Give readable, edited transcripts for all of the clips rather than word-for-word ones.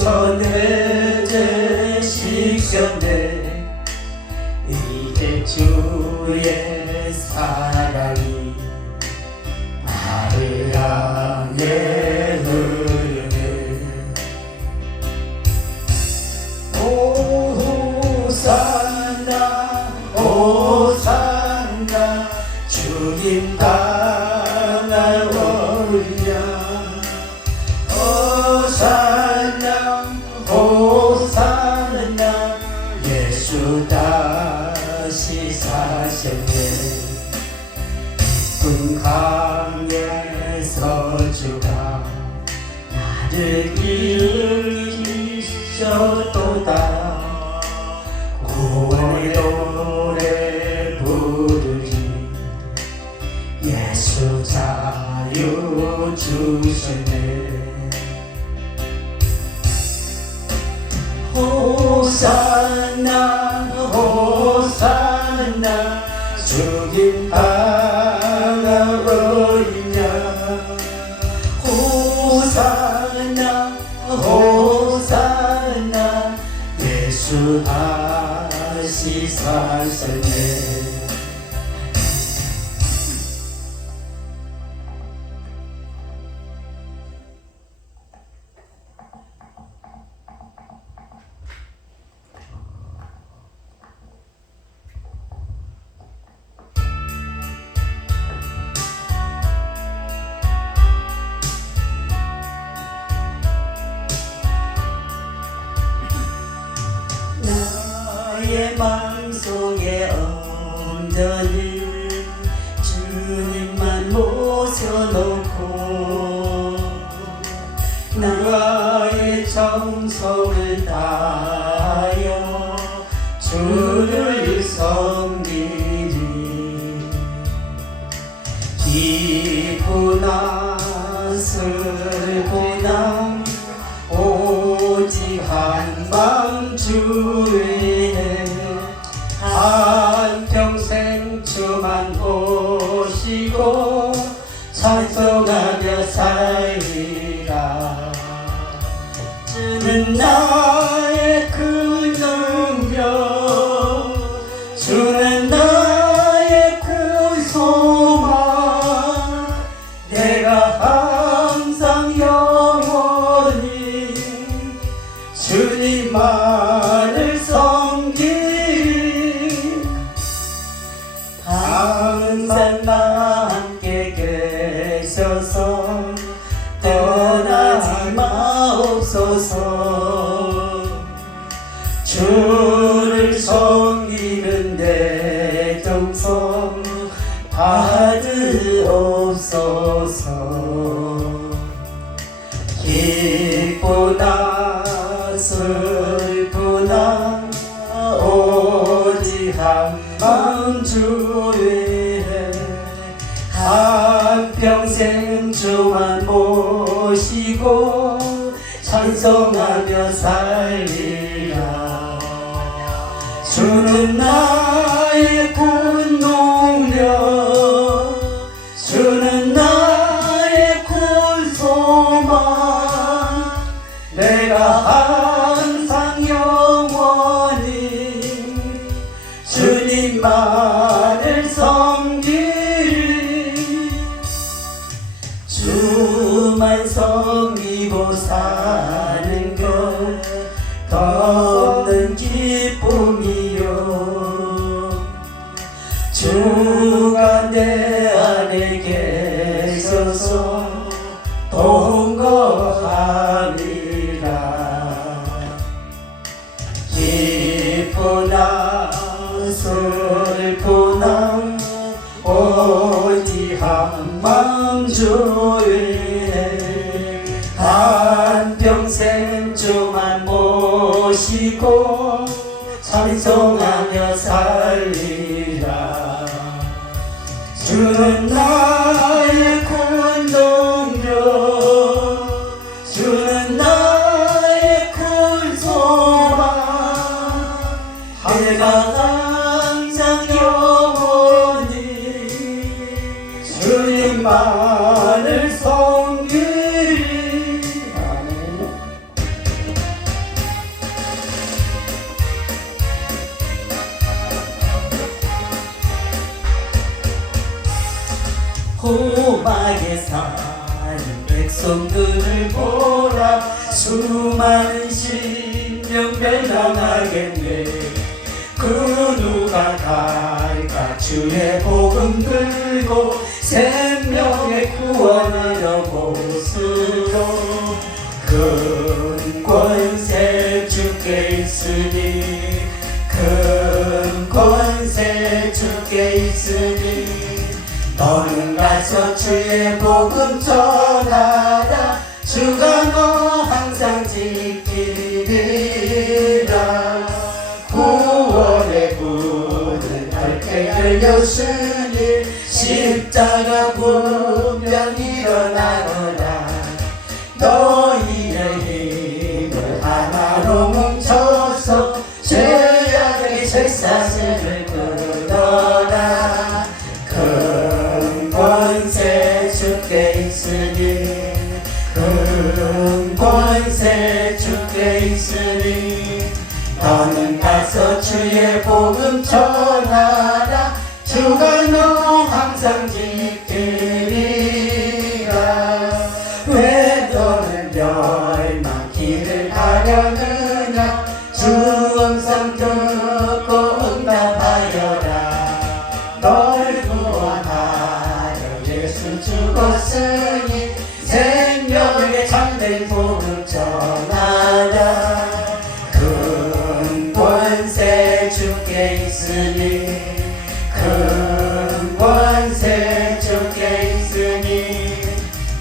손을 드시겠네. 이제 주의 사랑이 나를 향해 흐르네. 호산나 호산나 주님 땅을 올려. 호산나 호산나 예수 다시 사셨네. 군 강에서 주가 나를 이기셨도다. 구원의 노래 부르리. 예수 자유 주셨네. 호산나 호산나 주님 땅을 올리냐. 호산나 호산나 예수 다시 사셨네. 나의 마음속에 온전히 주님만 모셔놓고 나의 정성을 다하여 주를 섬기리. 기쁘나 슬프나 오직 한마음 주의. 한평생 주만 보시고 찬송하며 살리라. 주는 나의 그 능력, 주는 나의 그 소망. 내가 항상 영원히 주님만을 섬기리. 항상 나와 함께 계셔서 떠나지 마옵소서. 주를 섬기는 내 정성 받으옵소서. 기쁘나 슬프나 오직 한마음 주의. 한평생 주만 모시고 찬송하며 살리라. 주는 나의 군 동력, 주는 나의 군 소망. 내가 항상 영원히 주님만을 섬기리. 주만 섬기고 사는 것 더 없는 기쁨이요. 주가 내 안에 계셔서 동거하리라. 기쁘나 슬프나 오직 한마음 주의. 한평생 주만 모시고 찬송하며 살리라. 주는 나의 군 동력, 주는 나의 큰 소망. 내가 항상 영원히 주님만을 섬기리. 아멘. 험하게 사는 백성들을 보라. 수많은 심령 멸망하겠네. 그 누가 갈까 주의 복음 들고 생명의 구원하려 곳으로. 큰 권세 주께 있으니 큰 권세 주께 있으니 너는 가서 주의 복음 전하라. 주가 너 항상 지키리라. 구원의 문은 밝게 열렸으니 십자가 분명 일어나노라. 너희의 힘을 하나로 뭉쳐서 죄악의 쇠사슬을 끊어라. 큰 권세 주께 있으니 큰 권세 주께 있으니 너는 가서 주의 복음 전하라. 주가 너 항상 지키리라. 왜 너는 멸망길을 가려느냐. 주 음성 듣고 응답하여라. 널 구원하려 예수 죽었으니 생명의 참된 복음 전하라. 큰 권세 주께 있으니 큰 권세 주께 있으니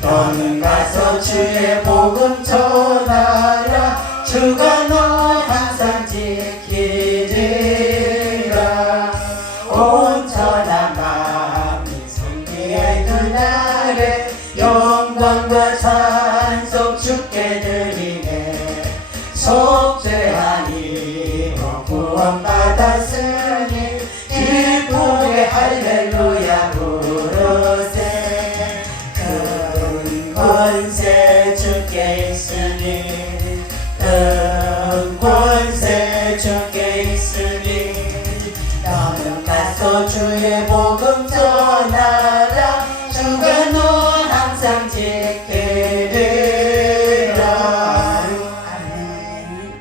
너는 가서 주의 복음 전하라. 주가 너 항상 지키리라. 온전한 마음이 승리의 그날에 영광과 찬송 주께 드리네. 속죄하니 구원받았으니 기쁘게 할렐루야 부르세. 큰 권세 주께 있으니 큰 권세 주께 있으니 너는 가서 주의 복음 전하라. 주가 너 항상 지키리라. 아멘.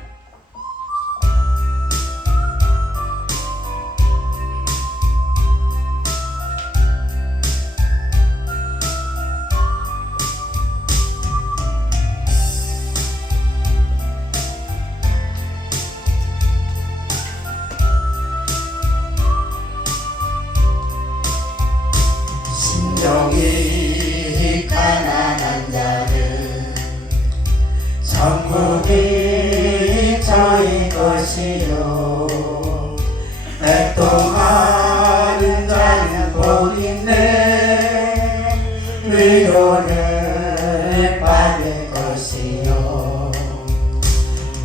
심령이 가난한 자는 천국이 저희 것이요. 애통하는 자는 복 있네. 위로를 받을 것이요.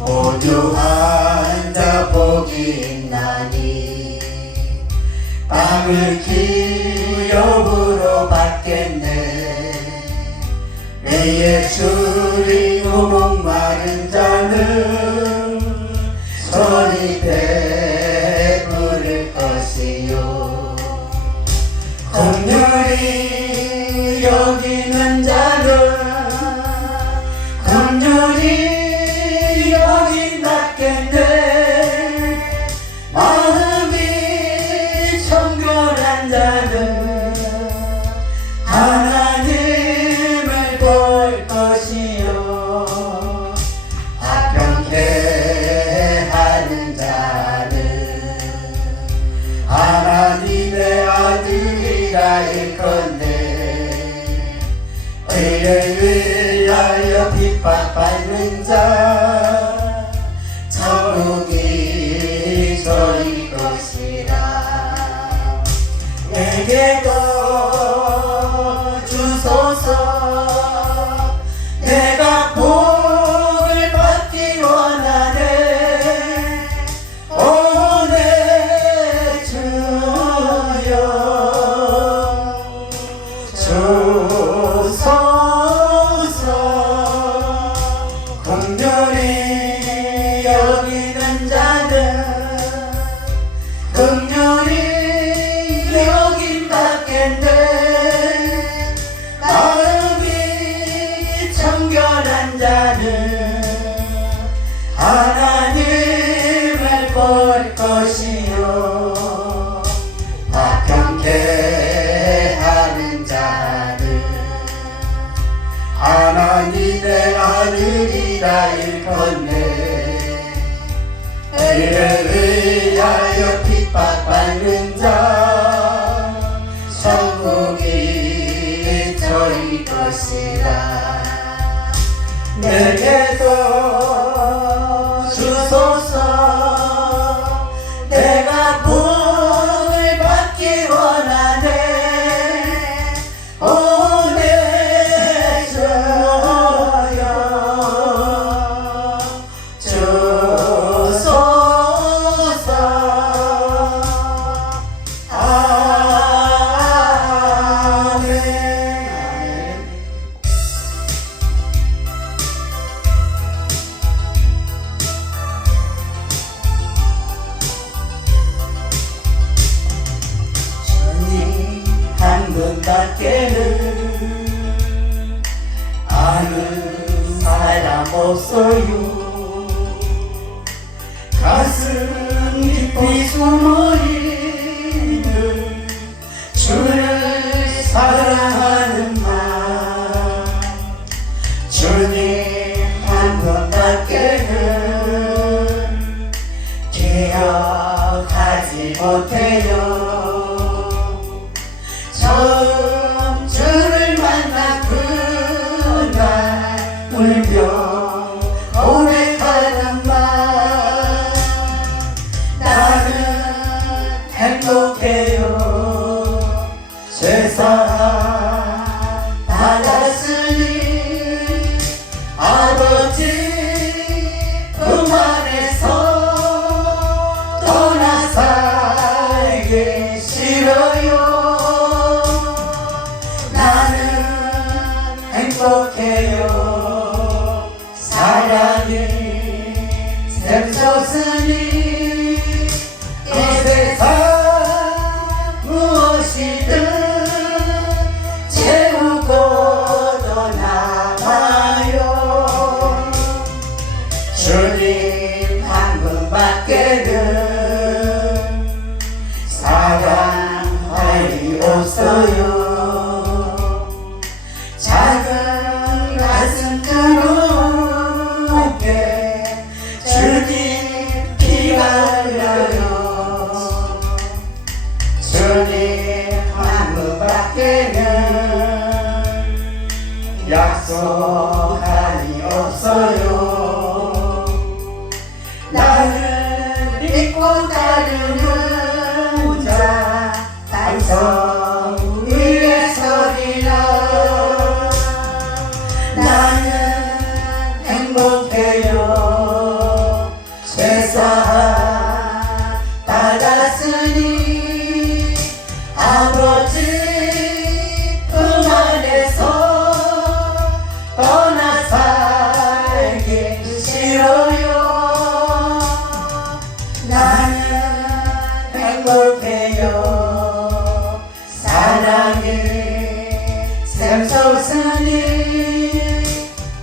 오두한 자 복이 있나니 빵을 기업으로 받겠네. 내 예수리고 목마른 자는 선이 베풀을 것이요. 긍휼히 여기는 자는 긍휼히 여긴받겠네. 마음이 청결한 자는 하나님을 볼 것이요. 합병케 하는 자는 하나님의 아들이라 일건데. 의를 위하여 핍박받는 자 천국이 저희 것이라. 내게도 주소서. 내가 복을 받기 원하네. 오 내 주여 주소서. 긍휼히 의를 위하여 핍박받는 자 천국이 저희 것이라. 내게도 주소서. 내가 복을 받기 원하네. 오 내 주여 주소서. 아멘. 주님 한 분밖에는 아는 사람 없어요. 가슴 깊이 숨어있는 주를 사랑하는 마음. 주님 한 분밖에는 기억하지 못해요. 처음 주를 만난 그날 울며 고백하는 말. 나는 행복해요. 세상 받았으니 아버지 품 안에서 떠나 살기 싫어요. 나는 행복해요. 사랑이 샘솟으니 이 세상 무엇이든 채우고 떠나가요. 주님 한 분밖에는 사랑할 리 없어요. 작은 가슴 뜨겁게 주님 피가 흘러요. 주님 한 분밖에는 약속하니 없어요. 나를 믿고 따르는 자 반석 위에 서리라. 나는 행복해요. 세상 받았으니 아버지 품 안에서 떠나 살기 싫어요. 나는 행복해요. 사랑이 샘솟으니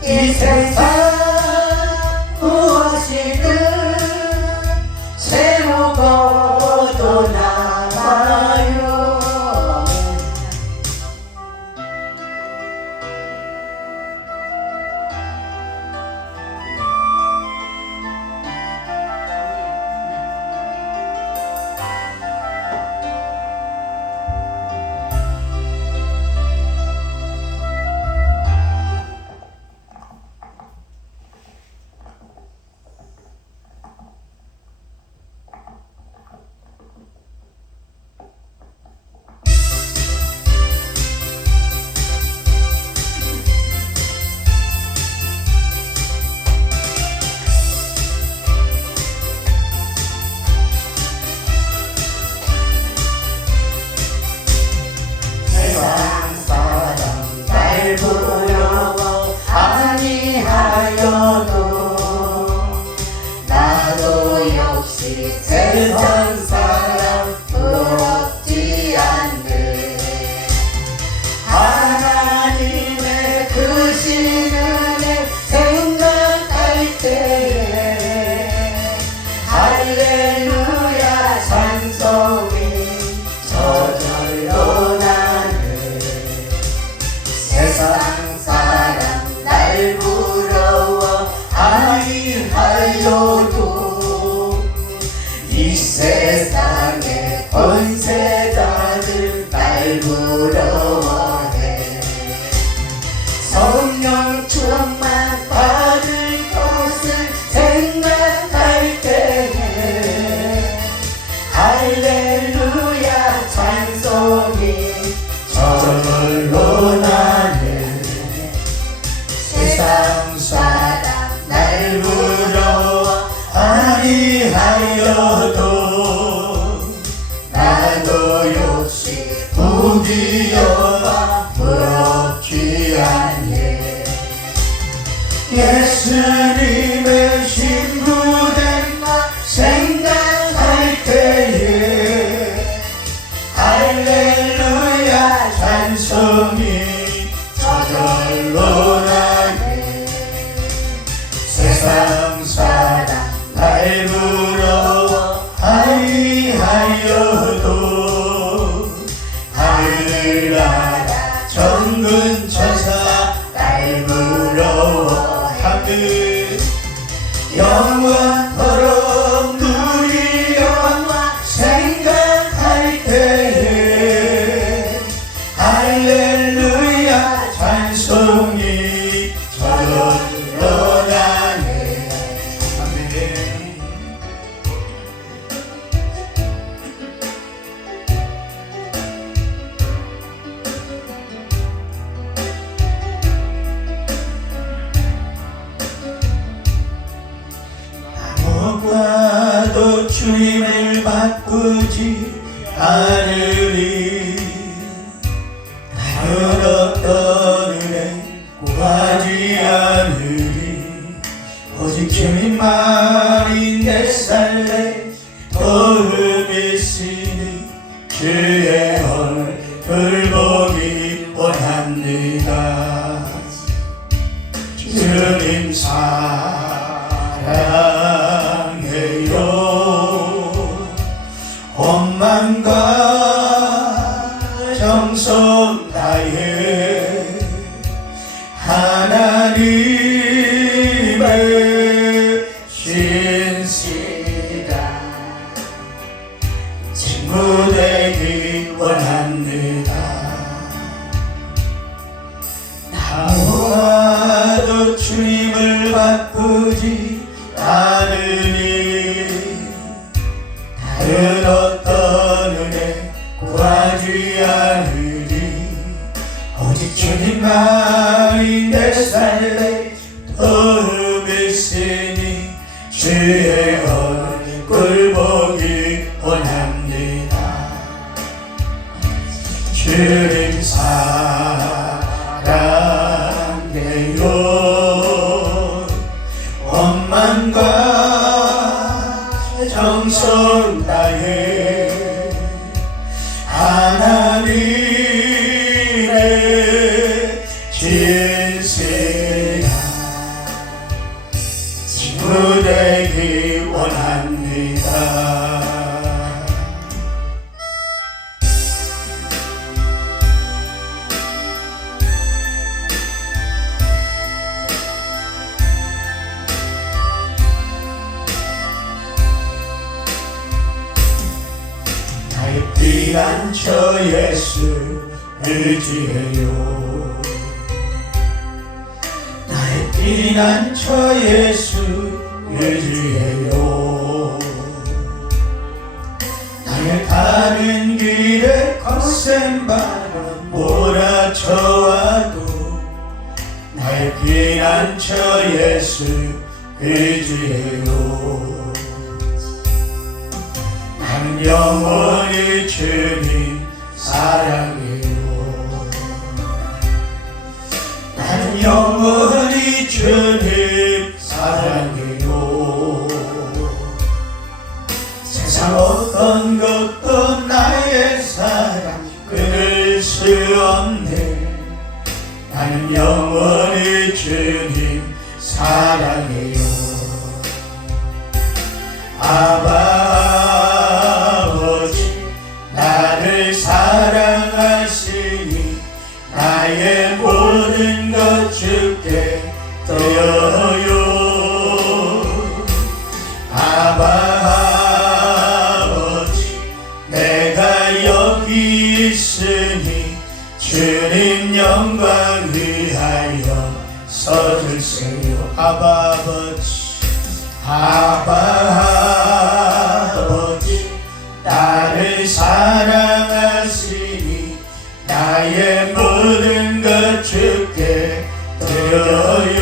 이 세상 무엇이든 채우고 떠나가요. 부러워 아니하여도 나도 역시 세상 사람 부럽지 않네. 하나님의 크신 은혜 생각할 때에 할렐루야 찬송이 저절로 나네. 세상 사람 날 부러워 아니하여도 하여도 나도 역시 부귀영화 부럽지 않네. 예수님의 신부된 나 생각할 때에 할렐루야 찬송이 저절로 나네. 세상 사람 날 부러워하니 하여도 하늘나라 전군 천사 날 부러워하듯 영원토록 누리 영화 생각할 때에 할렐루야 찬송이 저절로 나네. 아멘. 아무과도 주님을 바꾸지 않으리. 다른 어떤 은혜 구하지 않으리. 오직 주님만이 내 삶에 도움이 있으니 주의 얼굴 보기 원합니다. 주님 사랑해요. 온 맘과 정성 다해 하나님의 신실한 친구 되기 원합니다. 아무와도 주님을 바꾸지 않으니 다른 어떤 은혜 구하지 않으리. 오직 주님만이 내 삶에 도움이 있으니 주의 얼굴 보기 원합니다. 주님 사랑해요. 온 맘과 정성 다해 하나님의 신실한 친구 되기 원합니다. 나의 피난처 예수 의지해요. 나의 피난처 예수 의지해요. 나의 가는 길에 거센 바람 몰아쳐와도 나의 피난처 예수 의지해요. 난 영원히 주님 사랑해요. 난 영원히 주님 사랑해요. 세상 어떤 것도 나의 사랑 끊을 수 없네. 나는 영원히 주님 사랑해요. 아버지 나를 사랑하시니 나의 모든 것 주께 드려요. 아버지 내가 여기 있으니 주님 영광 위하여 서주세요. 아버지 나를 사랑하시니 나의 모든 것 주께 드려요.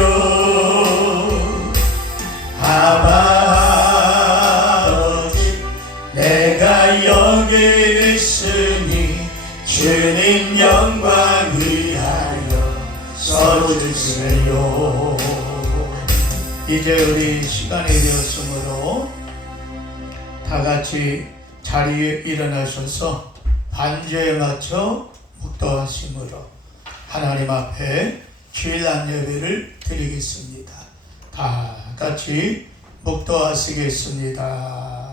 아버지 여기 있으니 주님 영광 위하여 서주세요. 이제 우리 시간이 되었으므로 다 같이 자리에 일어나셔서 반주에 맞춰 묵도하심으로 하나님 앞에 주일날 예배를 드리겠습니다. 다 같이 묵도하시겠습니다.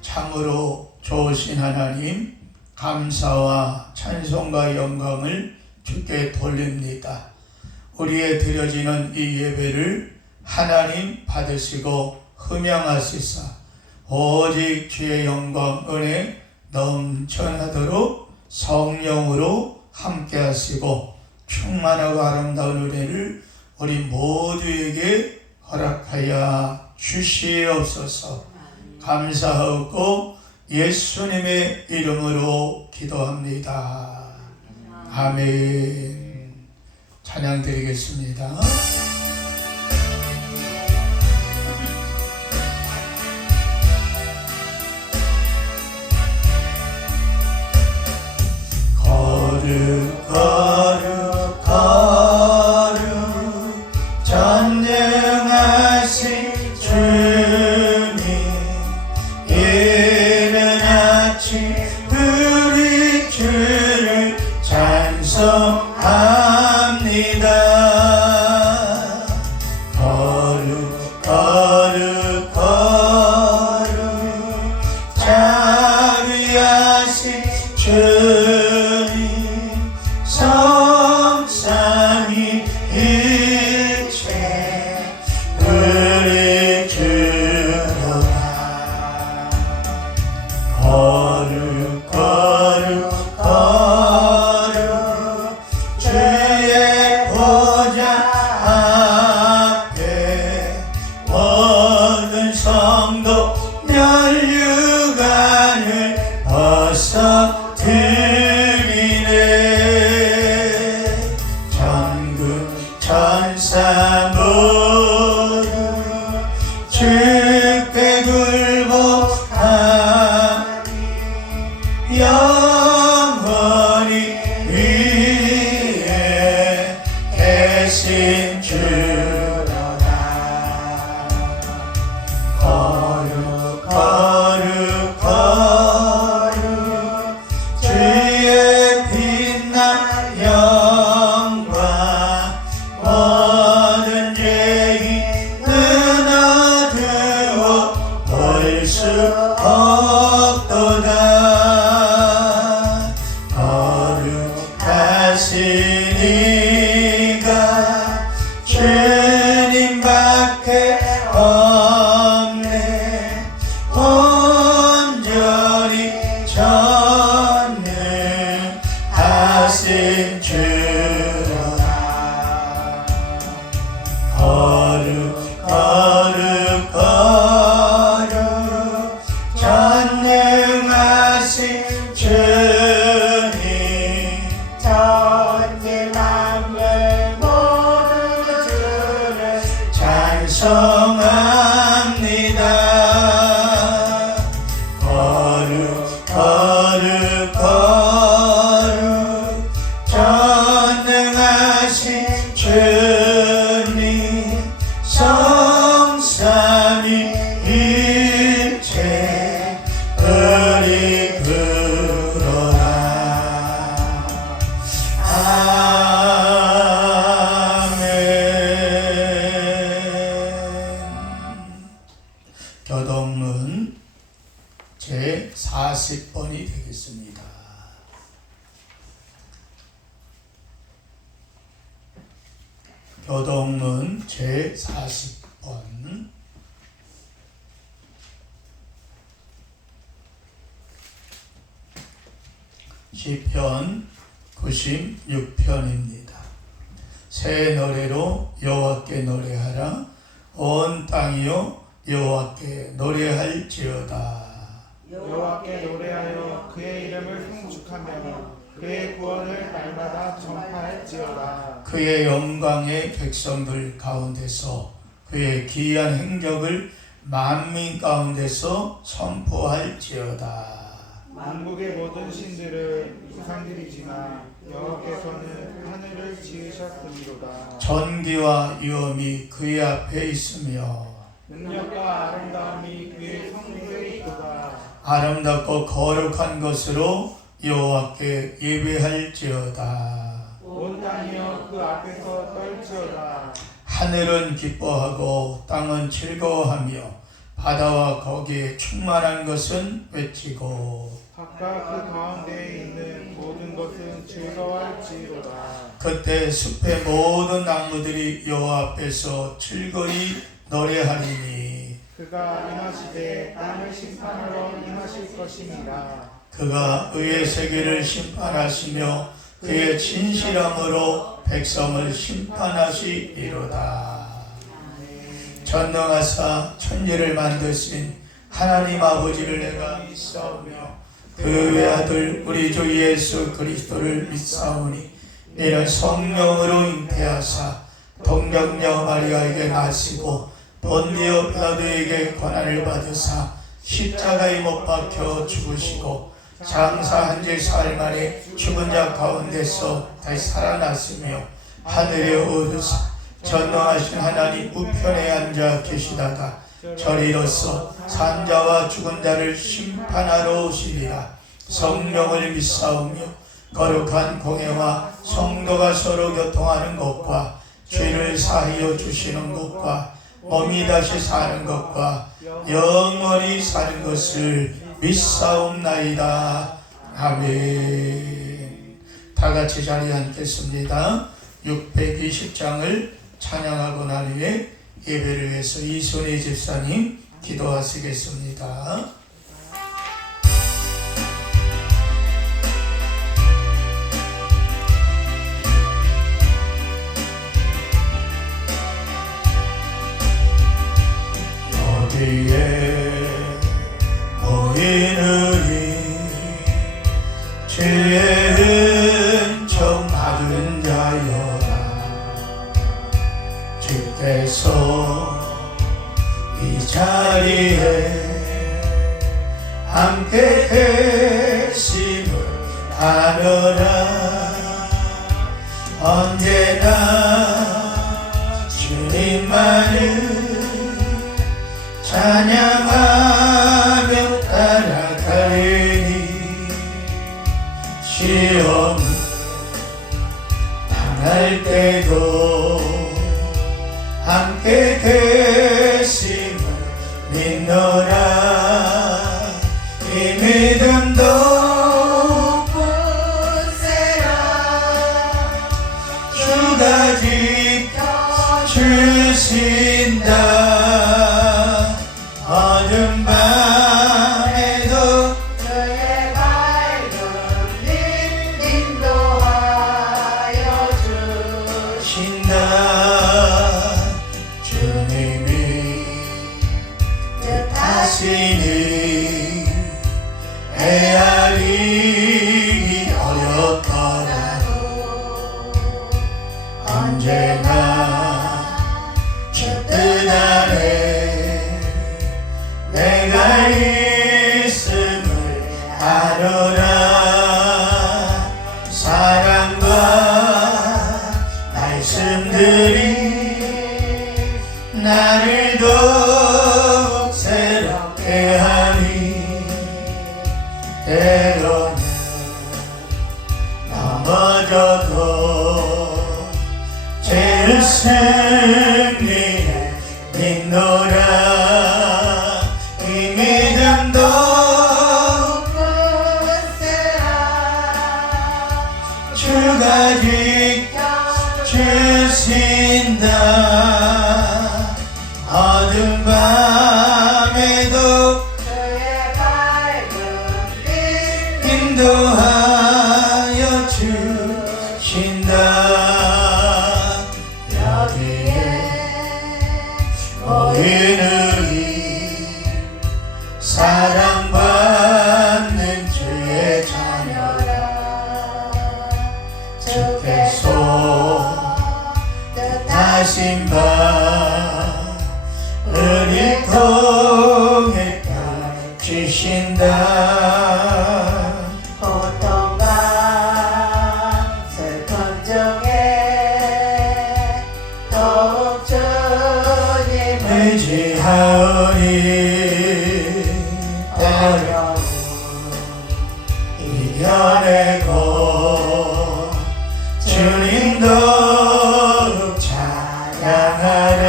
참으로 좋으신 하나님, 감사와 찬송과 영광을 주께 돌립니다. 우리의 드려지는 이 예배를 하나님 받으시고 흠양하시사 오직 주의 영광 은혜 넘쳐나도록 성령으로 함께 하시고 충만하고 아름다운 은혜를 우리 모두에게 허락하여 주시옵소서. 감사하고 예수님의 이름으로 기도합니다. 아멘. 찬양 드리겠습니다. 거룩 거룩 거룩 전능하신 주님, 이른 아침 우리 주를 찬송합니다. 거룩 거룩 거룩 자비하신 주님, 성삼위일체 우리 주로다. 거룩 거룩 거룩 주의 보좌 앞에 모든 성도 면류관을 벗어드리네. 전국 천사 모두 주께 굴복하니 영원히 위에 계신 주로다. 거룩 거룩 거룩 주의 빛난 영광, 모든 죄인은 어두워 볼 수 없도다. 거룩하신 이가 주님밖에 없네. 온전히 전능하신 주로다. 거룩 거룩 거룩 전능하신 주님, 전지 만물 모두 주를 찬송합니다. 거룩 거룩 거룩 전능하신 주님, 성삼위일체 우리 그러라. 아멘. 교동문 제 40번이 되겠습니다. 교동문 제 40번. 시편 96편입니다. 새 노래로 여호와께 노래하라. 온 땅이요 여호와께 노래할지어다. 여호와께 노래하여 그의 이름을 송축하며 그의 구원을 날마다 전파할지어다. 그의 영광의 백성들 가운데서 그의 기이한 행적을 만민 가운데서 선포할지어다. 만국의 모든 신들은 우상들이지만 여호와께서는 하늘을 지으셨음이로다. 전기와 위엄이 그의 앞에 있으며 능력과 아름다움이 그의 성소에 있도다. 아름답고 거룩한 것으로 여호와께 예배할지어다. 온 땅이여 그 앞에서 떨지어다. 하늘은 기뻐하고 땅은 즐거워하며 바다와 거기에 충만한 것은 외치고 각각 그 가운데에 있는 모든 것은 즐거워할지로다. 그때 숲의 모든 나무들이 여호와 앞에서 즐거이 노래하리니 그가 임하시되 땅을 심판하러 임하실 것입니다. 그가 의의 세계를 심판하시며 그의 진실함으로 백성을 심판하시리로다. 전능하사 천지를 만드신 하나님 아버지를 내가 믿사오며 그 외아들 우리 주 예수 그리스도를 믿사오니 이는 성령으로 잉태하사 동정녀 마리아에게 나시고 본디오 빌라도에게 고난을 받으사 십자가에 못 박혀 죽으시고 장사한 지 사흘 만에 죽은 자 가운데서 다시 살아났으며 하늘에 오르사 전능하신 하나님 우편에 앉아 계시다가 저리로서 산자와 죽은 자를 심판하러 오시리라. 성령을 믿사오며 거룩한 공회와 성도가 서로 교통하는 것과 죄를 사하여 주시는 것과 몸이 다시 사는 것과 영원히 사는 것을 믿사옵나이다. 아멘. 다 같이 자리에 앉겠습니다. 620장을 찬양하고 난 후에 예배를 위해서 이순희 집사님 기도하시겠습니다. 여기에 모이느니 주의 은총 받은 자여라. 주께서 이 자리에 함께 계심을 아노라. 언제나 주님만을 찬양하며 따라가리니 시험 당할 때도 함께 계심을 믿노라. 이 믿음도 굳세라. 주가 지켜주신다. 어둠 밤에도 주의 밝은 빛 인도하여 주신다. 주님이 뜻하시니 헤아리기 어렵더라도 언제나 주 뜻 아래 내가 있음을 아노라. 사랑과 말씀들이 나를 더욱 새롭게 하니 때로는 넘어져도 죄를 승리해 믿노라. 이 믿음도 주가 지켜주신다. 어둠 밤에도 주의 밝은 빛 인도하여 주신다. 여기에 모이느니 사랑받는 주의 자녀라 주께서 뜻하신 바 우리 통해 주신다 고통과 슬픔 중에 더욱 주님을 의지하오니 어려움 이겨내고 주님 더욱 찬양하라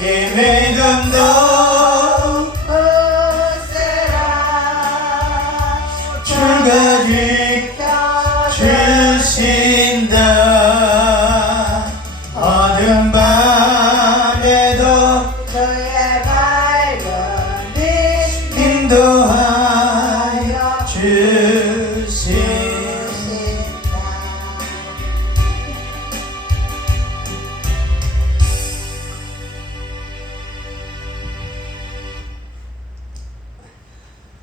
이 믿음 더욱 굳세라 주가 지켜주신다 어둠 밤에도 주의 밝은 빛 인도하여 주신다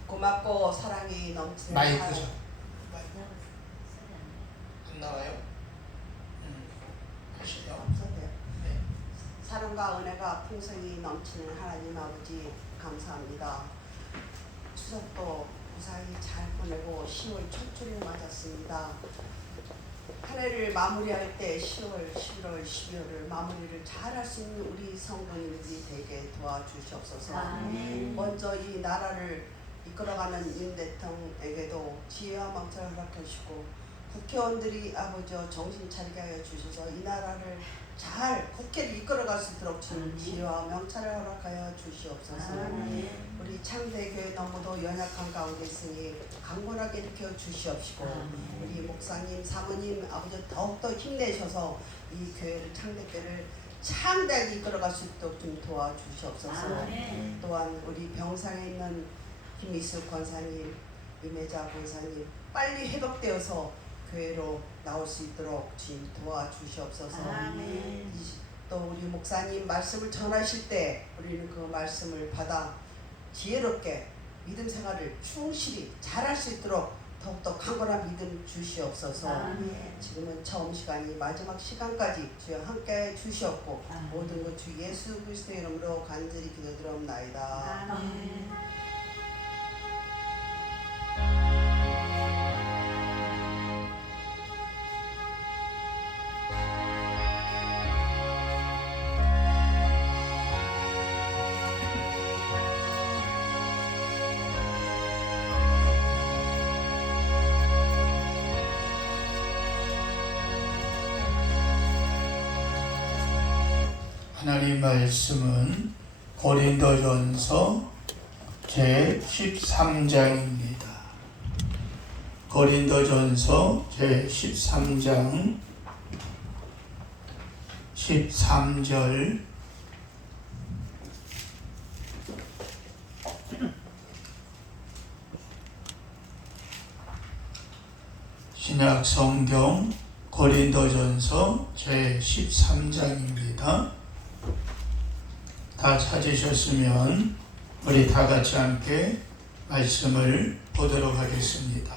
고맙고 사랑이 넘치는 마이크죠. 안 나와요? 하시죠. 없어요. 네. 사랑과 은혜가 풍성히 넘치는 하나님 아버지 감사합니다. 추석도 무사히 잘 보내고 10월 첫주를 맞았습니다. 한 해를 마무리할 때 10월, 11월, 12월을 마무리를 잘 할 수 있는 우리 성도님들이 되게 도와주시옵소서. 먼저 이 나라를 이끌어가는 윤 대통령에게도 지혜와 망설을 허락해 주시고 국회의원들이 아버지 정신 차리게 하여 주셔서 이 나라를 잘 국회를 이끌어갈 수 있도록 주는 지혜와 명찰을 허락하여 주시옵소서. 우리 창대교회 너무도 연약한 가운데 있으니 강건하게 일으켜 주시옵시고 우리 목사님, 사모님, 아버지 더욱더 힘내셔서 이 교회를 창대교회를 창대하게 이끌어갈 수 있도록 좀 도와주시옵소서. 또한 우리 병상에 있는 김미숙 권사님, 임혜자 권사님 빨리 회복되어서 교회로 나올 수 있도록 주님 도와주시옵소서. 또 우리 목사님 말씀을 전하실 때 우리는 그 말씀을 받아 지혜롭게 믿음 생활을 충실히 잘할 수 있도록 더욱더 강건한 믿음 주시옵소서. 지금은 처음 시간이 마지막 시간까지 주여 함께 주시옵고 모든 것 주 예수 그리스도의 이름으로 간절히 기도드리옵나이다. 하나님 말씀은 고린도전서 제13장입니다. 고린도전서 제13장 13절 신약성경 고린도전서 제13장입니다. 다 찾으셨으면 우리 다 같이 함께 말씀을 보도록 하겠습니다.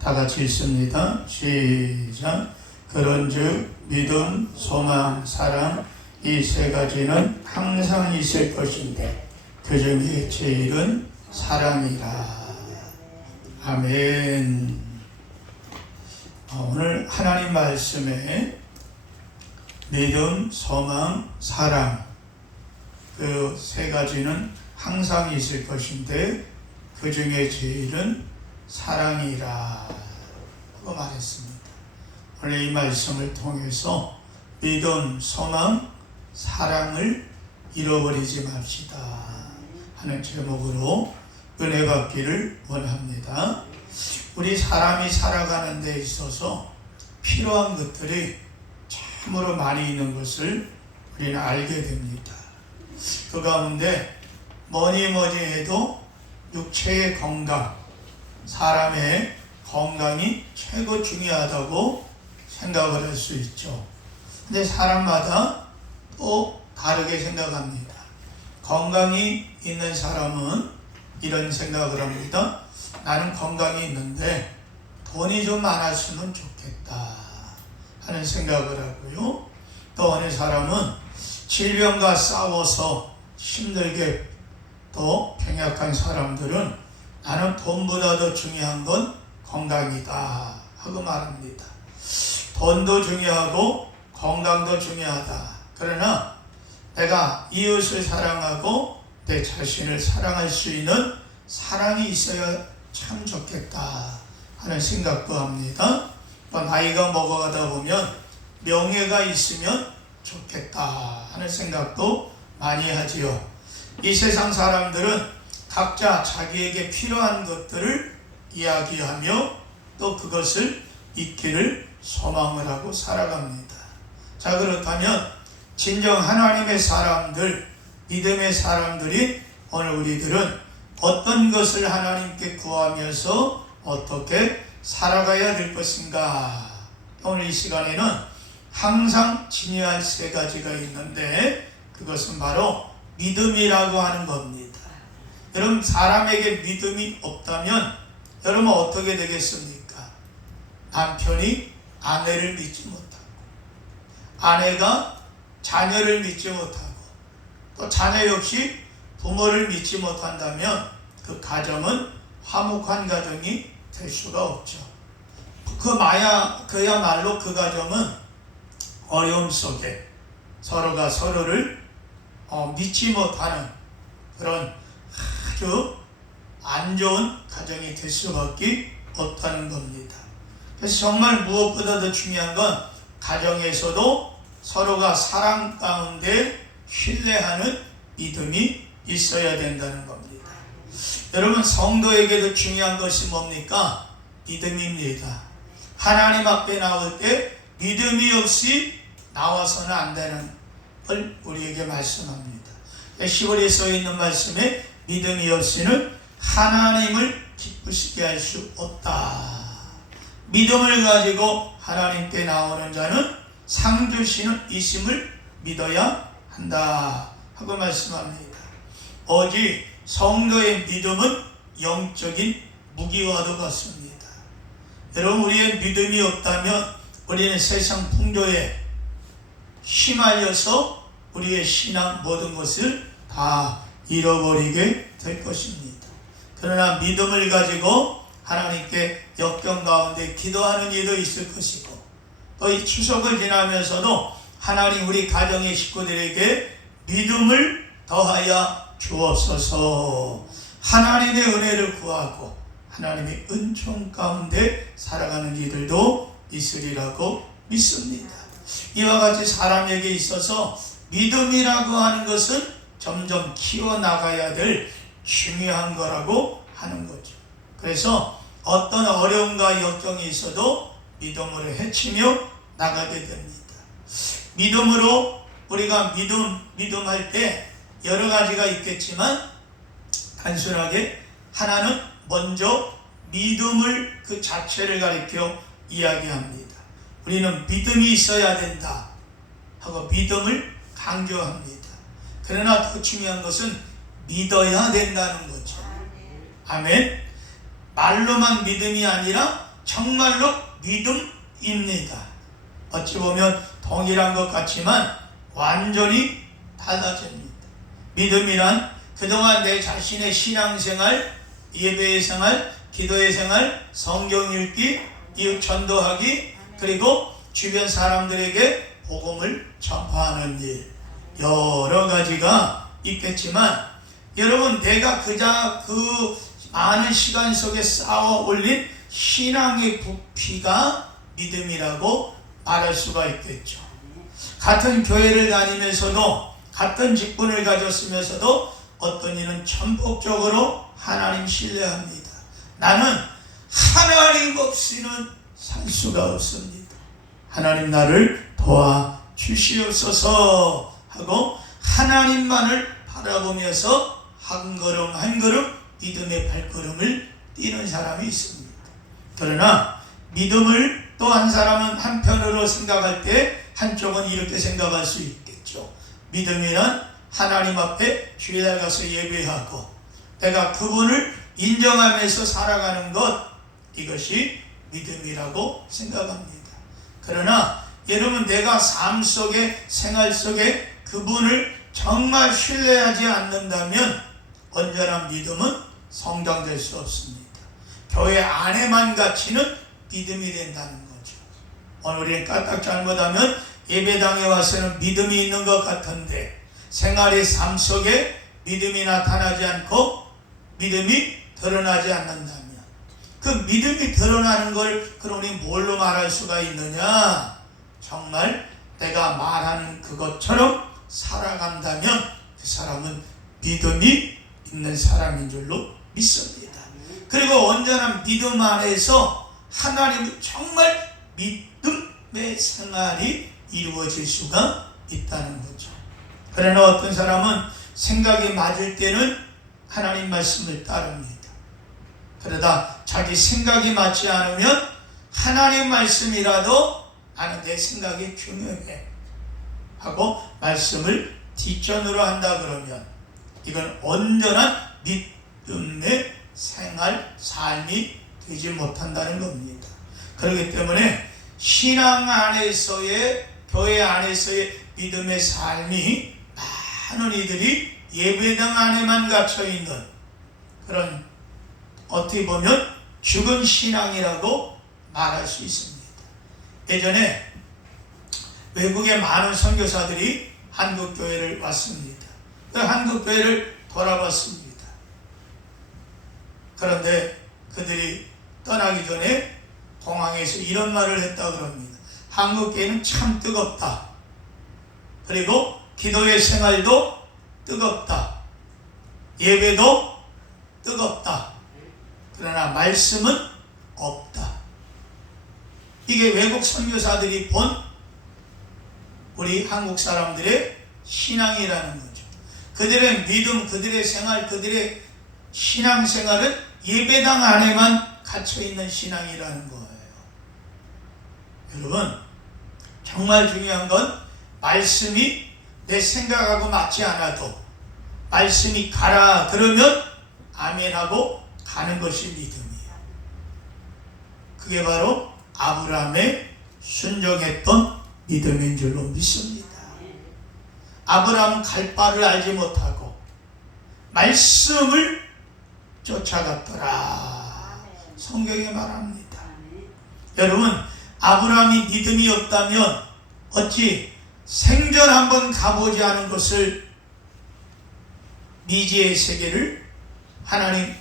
다 같이 읽습니다. 시작. 그런즉 믿음, 소망, 사랑 이 세 가지는 항상 있을 것인데 그 중에 제일은 사랑이라. 아멘. 오늘 하나님 말씀에 믿음, 소망, 사랑 그 세 가지는 항상 있을 것인데 그 중에 제일은 사랑이라 고 말했습니다. 오늘 이 말씀을 통해서 믿음, 소망, 사랑을 잃어버리지 맙시다 하는 제목으로 은혜 받기를 원합니다. 우리 사람이 살아가는 데 있어서 필요한 것들이 참으로 많이 있는 것을 우리는 알게 됩니다. 그 가운데 뭐니 해도 육체의 건강, 사람의 건강이 최고 중요하다고 생각을 할 수 있죠. 근데 사람마다 또 다르게 생각합니다. 건강이 있는 사람은 이런 생각을 합니다. 나는 건강이 있는데 돈이 좀 많았으면 좋겠다 하는 생각을 하고요. 또 어느 사람은 질병과 싸워서 힘들게 또 병약한 사람들은 나는 돈보다 더 중요한 건 건강이다 하고 말합니다. 돈도 중요하고 건강도 중요하다. 그러나 내가 이웃을 사랑하고 내 자신을 사랑할 수 있는 사랑이 있어야 참 좋겠다 하는 생각도 합니다. 또 나이가 먹어가다 보면 명예가 있으면 좋겠다 하는 생각도 많이 하지요. 이 세상 사람들은 각자 자기에게 필요한 것들을 이야기하며 또 그것을 잊기를 소망을 하고 살아갑니다. 자, 그렇다면 진정 하나님의 사람들, 믿음의 사람들이 오늘 우리들은 어떤 것을 하나님께 구하면서 어떻게 살아가야 될 것인가? 오늘 이 시간에는 항상 지녀야 할 세 가지가 있는데 그것은 바로 믿음이라고 하는 겁니다. 여러분, 사람에게 믿음이 없다면 여러분 어떻게 되겠습니까? 남편이 아내를 믿지 못하고, 아내가 자녀를 믿지 못하고, 또 자녀 역시 부모를 믿지 못한다면 그 가정은 화목한 가정이 될 수가 없죠. 그야말로 그 가정은 어려움 속에 서로가 서로를 믿지 못하는 그런 아주 안 좋은 가정이 될 수밖에 없다는 겁니다. 그래서 정말 무엇보다 더 중요한 건 가정에서도 서로가 사랑 가운데 신뢰하는 믿음이 있어야 된다는 겁니다. 여러분, 성도에게도 중요한 것이 뭡니까? 믿음입니다. 하나님 앞에 나올 때 믿음이 없이 나와서는 안 되는 걸 우리에게 말씀합니다. 10월에 써 있는 말씀에 믿음이 없이는 하나님을 기쁘시게 할 수 없다. 믿음을 가지고 하나님께 나오는 자는 상 주시는 이심을 믿어야 한다 하고 말씀합니다. 오직 성도의 믿음은 영적인 무기와도 같습니다. 여러분, 우리의 믿음이 없다면 우리는 세상 풍조에 휘말려서 우리의 신앙 모든 것을 다 잃어버리게 될 것입니다. 그러나 믿음을 가지고 하나님께 역경 가운데 기도하는 일도 있을 것이고, 또 이 추석을 지나면서도 하나님 우리 가정의 식구들에게 믿음을 더하여 주옵소서, 하나님의 은혜를 구하고 하나님의 은총 가운데 살아가는 이들도 있으리라고 믿습니다. 이와 같이 사람에게 있어서 믿음이라고 하는 것은 점점 키워나가야 될 중요한 거라고 하는 거죠. 그래서 어떤 어려움과 역경이 있어도 믿음으로 헤치며 나가게 됩니다. 믿음으로 우리가 믿음할 때 여러 가지가 있겠지만 단순하게 하나는 먼저 믿음을 그 자체를 가리켜 이야기합니다. 우리는 믿음이 있어야 된다 하고 믿음을 강조합니다. 그러나 더 중요한 것은 믿어야 된다는 거죠. 아멘. 말로만 믿음이 아니라 정말로 믿음입니다. 어찌 보면 동일한 것 같지만 완전히 달라집니다. 믿음이란 그동안 내 자신의 신앙생활, 예배의 생활, 기도의 생활, 성경 읽기, 이웃 전도하기, 그리고 주변 사람들에게 복음을 전파하는 일, 여러 가지가 있겠지만 여러분, 내가 그 많은 시간 속에 쌓아 올린 신앙의 부피가 믿음이라고 말할 수가 있겠죠. 같은 교회를 다니면서도 같은 직분을 가졌으면서도 어떤 이는 전폭적으로 하나님 신뢰합니다. 나는 하나님 없이는 살 수가 없습니다. 하나님 나를 도와 주시옵소서 하고 하나님만을 바라보면서 한 걸음 한 걸음 믿음의 발걸음을 뛰는 사람이 있습니다. 그러나 믿음을 또 한 사람은 한편으로 생각할 때 한쪽은 이렇게 생각할 수 있겠죠. 믿음이란 하나님 앞에 주일날 가서 예배하고 내가 그분을 인정하면서 살아가는 것, 이것이 믿음이라고 생각합니다. 그러나 여러분, 내가 삶 속에, 생활 속에 그분을 정말 신뢰하지 않는다면 온전한 믿음은 성장될 수 없습니다. 교회 안에만 갇히는 믿음이 된다는 거죠. 오늘 우리는 까딱 잘못하면 예배당에 와서는 믿음이 있는 것 같은데 생활의 삶 속에 믿음이 나타나지 않고 믿음이 드러나지 않는다면, 그 믿음이 드러나는 걸 그러니 뭘로 말할 수가 있느냐? 정말 내가 말하는 그것처럼 살아간다면 그 사람은 믿음이 있는 사람인 줄로 믿습니다. 그리고 온전한 믿음 안에서 하나님을 정말 믿음의 생활이 이루어질 수가 있다는 거죠. 그러나 어떤 사람은 생각이 맞을 때는 하나님 말씀을 따릅니다. 그러다 자기 생각이 맞지 않으면 하나님 말씀이라도 나는 내 생각이 중요해 하고 말씀을 뒷전으로 한다 그러면 이건 온전한 믿음의 생활, 삶이 되지 못한다는 겁니다. 그렇기 때문에 신앙 안에서의, 교회 안에서의 믿음의 삶이 많은 이들이 예배당 안에만 갇혀있는 그런, 어떻게 보면 죽은 신앙이라고 말할 수 있습니다. 예전에 외국의 많은 선교사들이 한국교회를 왔습니다. 그 한국교회를 돌아봤습니다. 그런데 그들이 떠나기 전에 공항에서 이런 말을 했다 그럽니다. 한국교회는 참 뜨겁다. 그리고 기도의 생활도 뜨겁다. 예배도 뜨겁다. 그러나 말씀은 없다. 이게 외국 선교사들이 본 우리 한국 사람들의 신앙이라는 거죠. 그들의 믿음, 그들의 생활, 그들의 신앙생활은 예배당 안에만 갇혀있는 신앙이라는 거예요. 여러분, 정말 중요한 건 말씀이 내 생각하고 맞지 않아도 말씀이 가라 그러면 아멘하고 가는 것이 믿음이에요. 그게 바로 아브라함의 순종했던 믿음인 줄로 믿습니다. 아브라함은 갈 바를 알지 못하고 말씀을 쫓아갔더라. 성경에 말합니다. 여러분, 아브라함이 믿음이 없다면 어찌 생전 한번 가보지 않은 것을, 미지의 세계를 하나님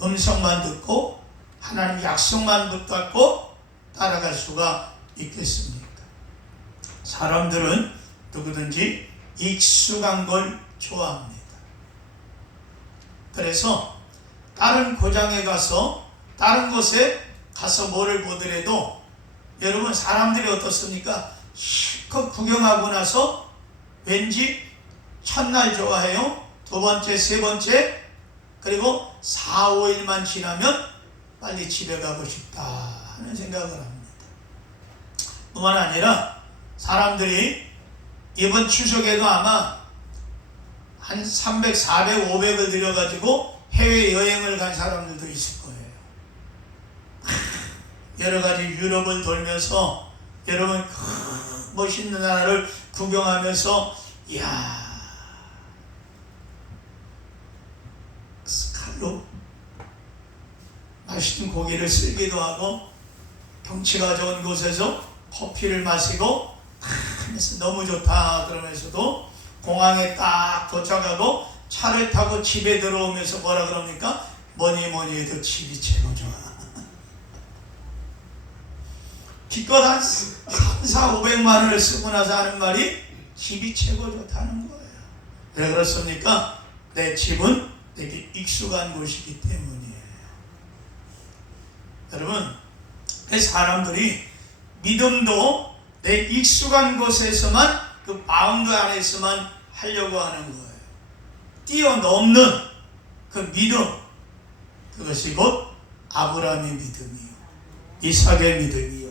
음성만 듣고 하나님 약속만 붙잡고 따라갈 수가 있겠습니까? 사람들은 누구든지 익숙한 걸 좋아합니다. 그래서 다른 고장에 가서, 다른 곳에 가서 뭐를 보더라도 여러분, 사람들이 어떻습니까? 실컷 구경하고 나서 왠지 첫날 좋아해요. 두 번째, 세 번째, 그리고 4, 5일만 지나면 빨리 집에 가고 싶다 하는 생각을 합니다. 뿐만 아니라 사람들이 이번 추석에도 아마 한 300, 400, 500을 들여가지고 해외여행을 간 사람들도 있을 거예요. 여러 가지 유럽을 돌면서 여러분 멋있는 나라를 구경하면서, 이야, 칼로 맛있는 고기를 쓸기도 하고 경치가 좋은 곳에서 커피를 마시고 하면서 너무 좋다 그러면서도 공항에 딱 도착하고 차를 타고 집에 들어오면서 뭐라 그럽니까? 뭐니 해도 집이 최고 좋아. 기껏 한 3, 4, 500만 원을 쓰고 나서 하는 말이 집이 최고 좋다는 거예요. 왜 그렇습니까? 내 집은 되게 익숙한 곳이기 때문이에요. 여러분, 사람들이 믿음도 내 익숙한 곳에서만, 그 바운드 안에서만 하려고 하는 거예요. 뛰어넘는 그 믿음, 그것이 곧 아브라함의 믿음이요, 이삭의 믿음이요,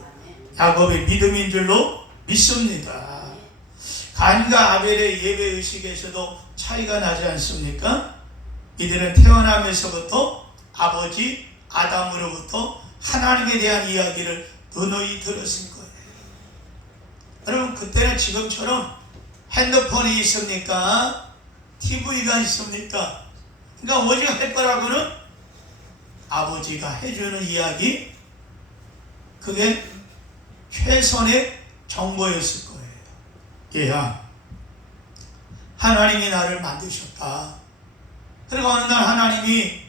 야곱의 믿음인 줄로 믿습니다. 가인과 아벨의 예배의식에서도 차이가 나지 않습니까? 이들은 태어나면서부터 아버지 아담으로부터 하나님에 대한 이야기를 누누이 들었을 거예요. 여러분, 그때는 지금처럼 핸드폰이 있습니까? TV가 있습니까? 그러니까 오직 할 거라고는 아버지가 해주는 이야기, 그게 최선의 정보였을 거예요. 얘야, 하나님이 나를 만드셨다. 그리고 어느 날 하나님이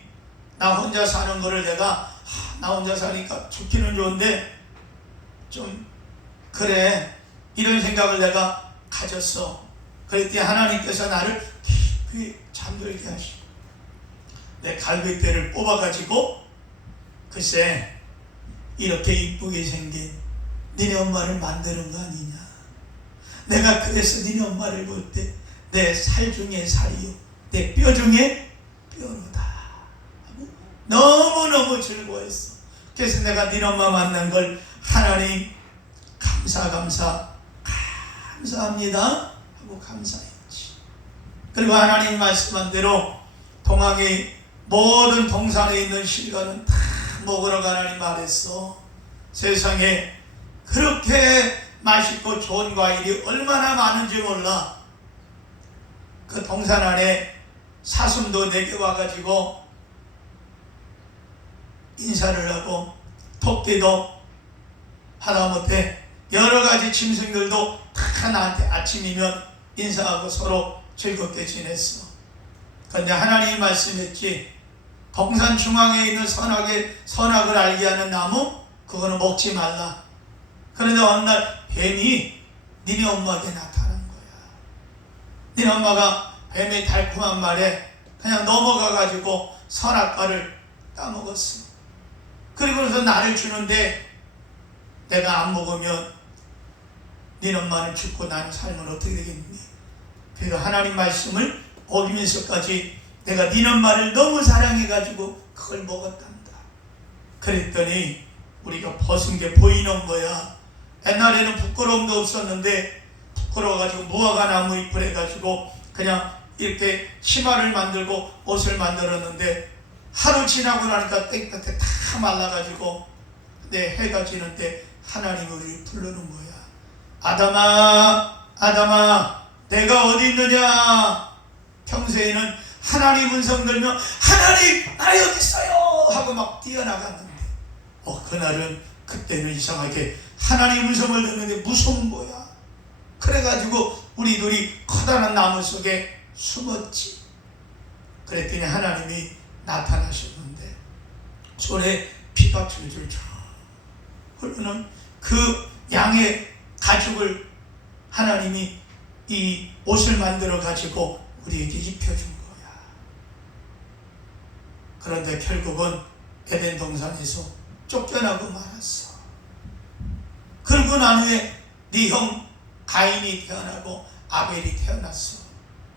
나 혼자 사는 거를 내가 나 혼자 사니까 좋기는 좋은데 좀 그래, 이런 생각을 내가 가졌어. 그랬더니 하나님께서 나를 깊이 잠들게 하시고 내 갈비뼈를 뽑아가지고 글쎄 이렇게 이쁘게 생긴 니네 엄마를 만드는 거 아니냐. 내가 그래서 니네 엄마를 볼 때 내 살 중에 살이요 내 뼈 중에 뼈로다. 너무너무 즐거웠어. 그래서 내가 니네 엄마 만난 걸 하나님 감사합니다 하고 감사했지. 그리고 하나님 말씀한 대로 동항의 모든 동산에 있는 실과는 다 먹으러 가라니 말했어. 세상에 그렇게 맛있고 좋은 과일이 얼마나 많은지 몰라. 그 동산 안에 사슴도 내게 와가지고 인사를 하고 토끼도 하다못해 여러 가지 짐승들도 다 나한테 아침이면 인사하고 서로 즐겁게 지냈어. 그런데 하나님이 말씀했지, 동산 중앙에 있는 선악을 알게 하는 나무 그거는 먹지 말라. 그런데 어느 날 뱀이 니네 엄마에게 나타난 거야. 니네 엄마가 뱀의 달콤한 말에 그냥 넘어가가지고 선악과를 따먹었어. 그리고서 나를 주는데 내가 안 먹으면 니네 엄마는 죽고 나는 살면 어떻게 되겠니? 그래서 하나님 말씀을 어기면서까지 내가 니네 엄마를 너무 사랑해가지고 그걸 먹었단다. 그랬더니 우리가 벗은 게 보이는 거야. 옛날에는 부끄러움도 없었는데 부끄러워가지고 무화과 나무 잎을 해가지고 그냥 이렇게 치마를 만들고 옷을 만들었는데 하루 지나고 나니까 땡볕에 다 말라가지고 내 해가 지는데 하나님이 우리를 부르는 거야. 아담아, 아담아, 내가 어디 있느냐? 평소에는 하나님 음성 들면 하나님 나 여기 있어요 하고 막 뛰어나갔는데 그때는 이상하게 하나님 음성을 듣는데 무서운 거야. 그래가지고 우리들이 커다란 나무 속에 숨었지. 그랬더니 하나님이 나타나셨는데 손에 피가 줄줄 흐르는 그 양의 가죽을 하나님이 이 옷을 만들어 가지고 우리에게 입혀준 거야. 그런데 결국은 에덴 동산에서 쫓겨나고 말았어. 그러고 난 후에 네 형 가인이 태어나고 아벨이 태어났어.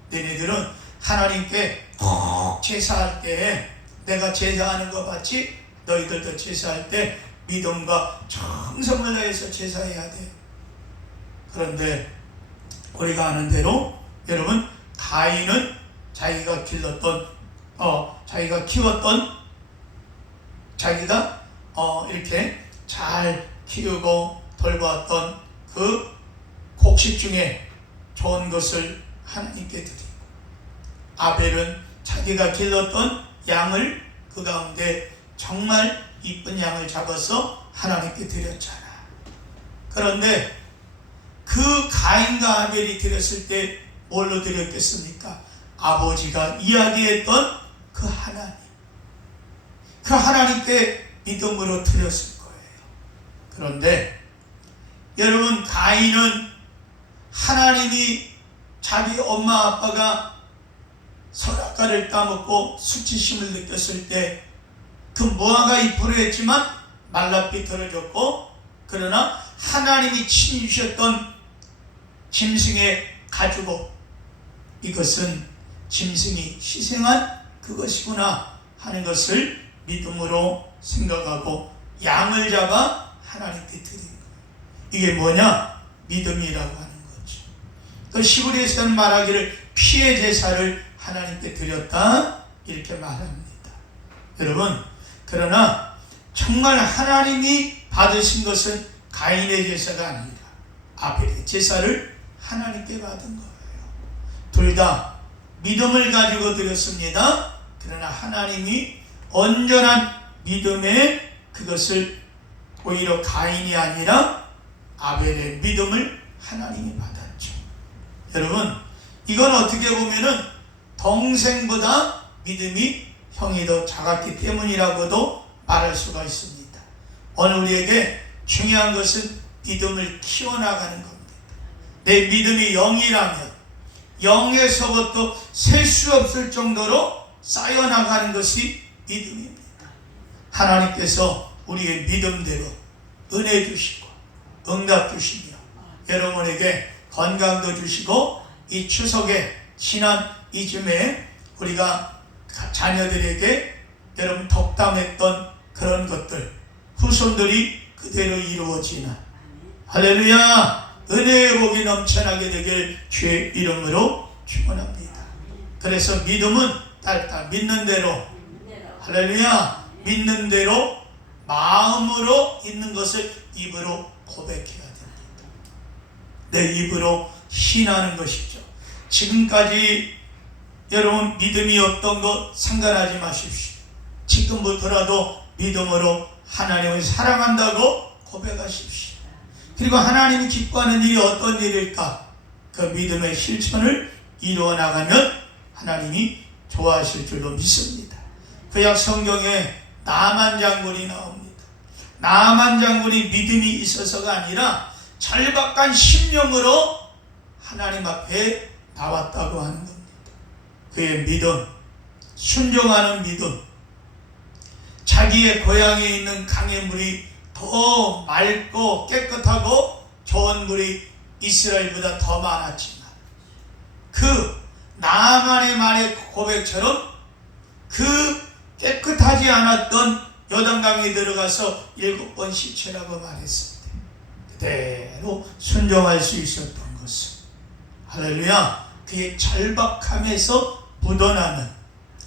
너네들은 하나님께 꼭 제사할 때 내가 제사하는 거 봤지? 너희들도 제사할 때 믿음과 정성을 다해서 제사해야 돼. 그런데 우리가 아는 대로 여러분, 가인은 자기가 키웠던 자기가 이렇게 잘 키우고 돌보았던 그 곡식 중에 좋은 것을 하나님께 드리고, 아벨은 자기가 길렀던 양을 그 가운데 정말 이쁜 양을 잡아서 하나님께 드렸잖아. 그런데 그 가인과 아벨이 드렸을 때 뭘로 드렸겠습니까? 아버지가 이야기했던 그 하나님, 그 하나님께 믿음으로 드렸을 거예요. 그런데 여러분, 가인은 하나님이 자기 엄마 아빠가 선악과를 따먹고 수치심을 느꼈을 때 그 무화과 잎으로 했지만 말라 비틀어졌고, 그러나 하나님이 친히 주셨던 짐승의 가죽옷, 이것은 짐승이 희생한 그것이구나 하는 것을 믿음으로 생각하고 양을 잡아 하나님께 드린 거예요. 이게 뭐냐? 믿음이라고 하는 거죠. 또 시브리에서는 말하기를 피의 제사를 하나님께 드렸다 이렇게 말합니다. 여러분, 그러나 정말 하나님이 받으신 것은 가인의 제사가 아니라 아벨의 제사를 하나님께 받은 거예요. 둘 다 믿음을 가지고 드렸습니다. 그러나 하나님이 온전한 믿음에 그것을 오히려 가인이 아니라 아벨의 믿음을 하나님이 받았죠. 여러분, 이건 어떻게 보면은 동생보다 믿음이 형이 더 작았기 때문이라고도 말할 수가 있습니다. 오늘 우리에게 중요한 것은 믿음을 키워나가는 겁니다. 내 믿음이 0이라면 0에서부터 셀 수 없을 정도로 쌓여나가는 것이 믿음입니다. 하나님께서 우리의 믿음대로 은혜 주시고 응답 주시며 여러분에게 건강도 주시고 이 추석에 지난 이쯤에 우리가 자녀들에게 여러분 덕담했던 그런 것들 후손들이 그대로 이루어지나 할렐루야 은혜의 복이 넘쳐나게 되길 주의 이름으로 축원합니다. 그래서 믿음은 딸딸 믿는 대로 할렐루야 믿는 대로 마음으로 있는 것을 입으로 고백해야 됩니다. 내 입으로 신하는 것이죠. 지금까지 여러분 믿음이 없던 것 상관하지 마십시오. 지금부터라도 믿음으로 하나님을 사랑한다고 고백하십시오. 그리고 하나님이 기뻐하는 일이 어떤 일일까? 그 믿음의 실천을 이루어 나가면 하나님이 좋아하실 줄로 믿습니다. 구약 성경에 나만 장군이 나옵니다. 나만 장군이 믿음이 있어서가 아니라 절박한 심령으로 하나님 앞에 나왔다고 하는 겁니다. 그의 믿음, 순종하는 믿음, 자기의 고향에 있는 강의 물이 더 맑고 깨끗하고 좋은 물이 이스라엘보다 더 많았지만 그 나만의 말의 고백처럼 그 깨끗하지 않았던 요단강에 들어가서 7번 씻으라고 말했습니다. 그대로 순종할 수 있었던 것은 할렐루야 그의 절박함에서 묻어나는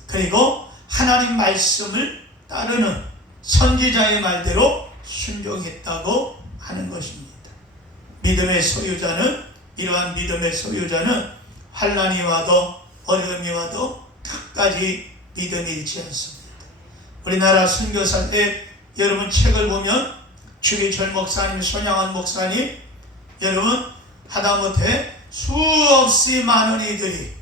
그리고 하나님 말씀을 따르는 선지자의 말대로 순종했다고 하는 것입니다. 믿음의 소유자는 이러한 믿음의 소유자는 환난이 와도 어려움이 와도 끝까지 믿음이 잃지 않습니다. 우리나라 선교사 때 여러분 책을 보면 주기철 목사님, 손양환 목사님 여러분 하다못해 수없이 많은 이들이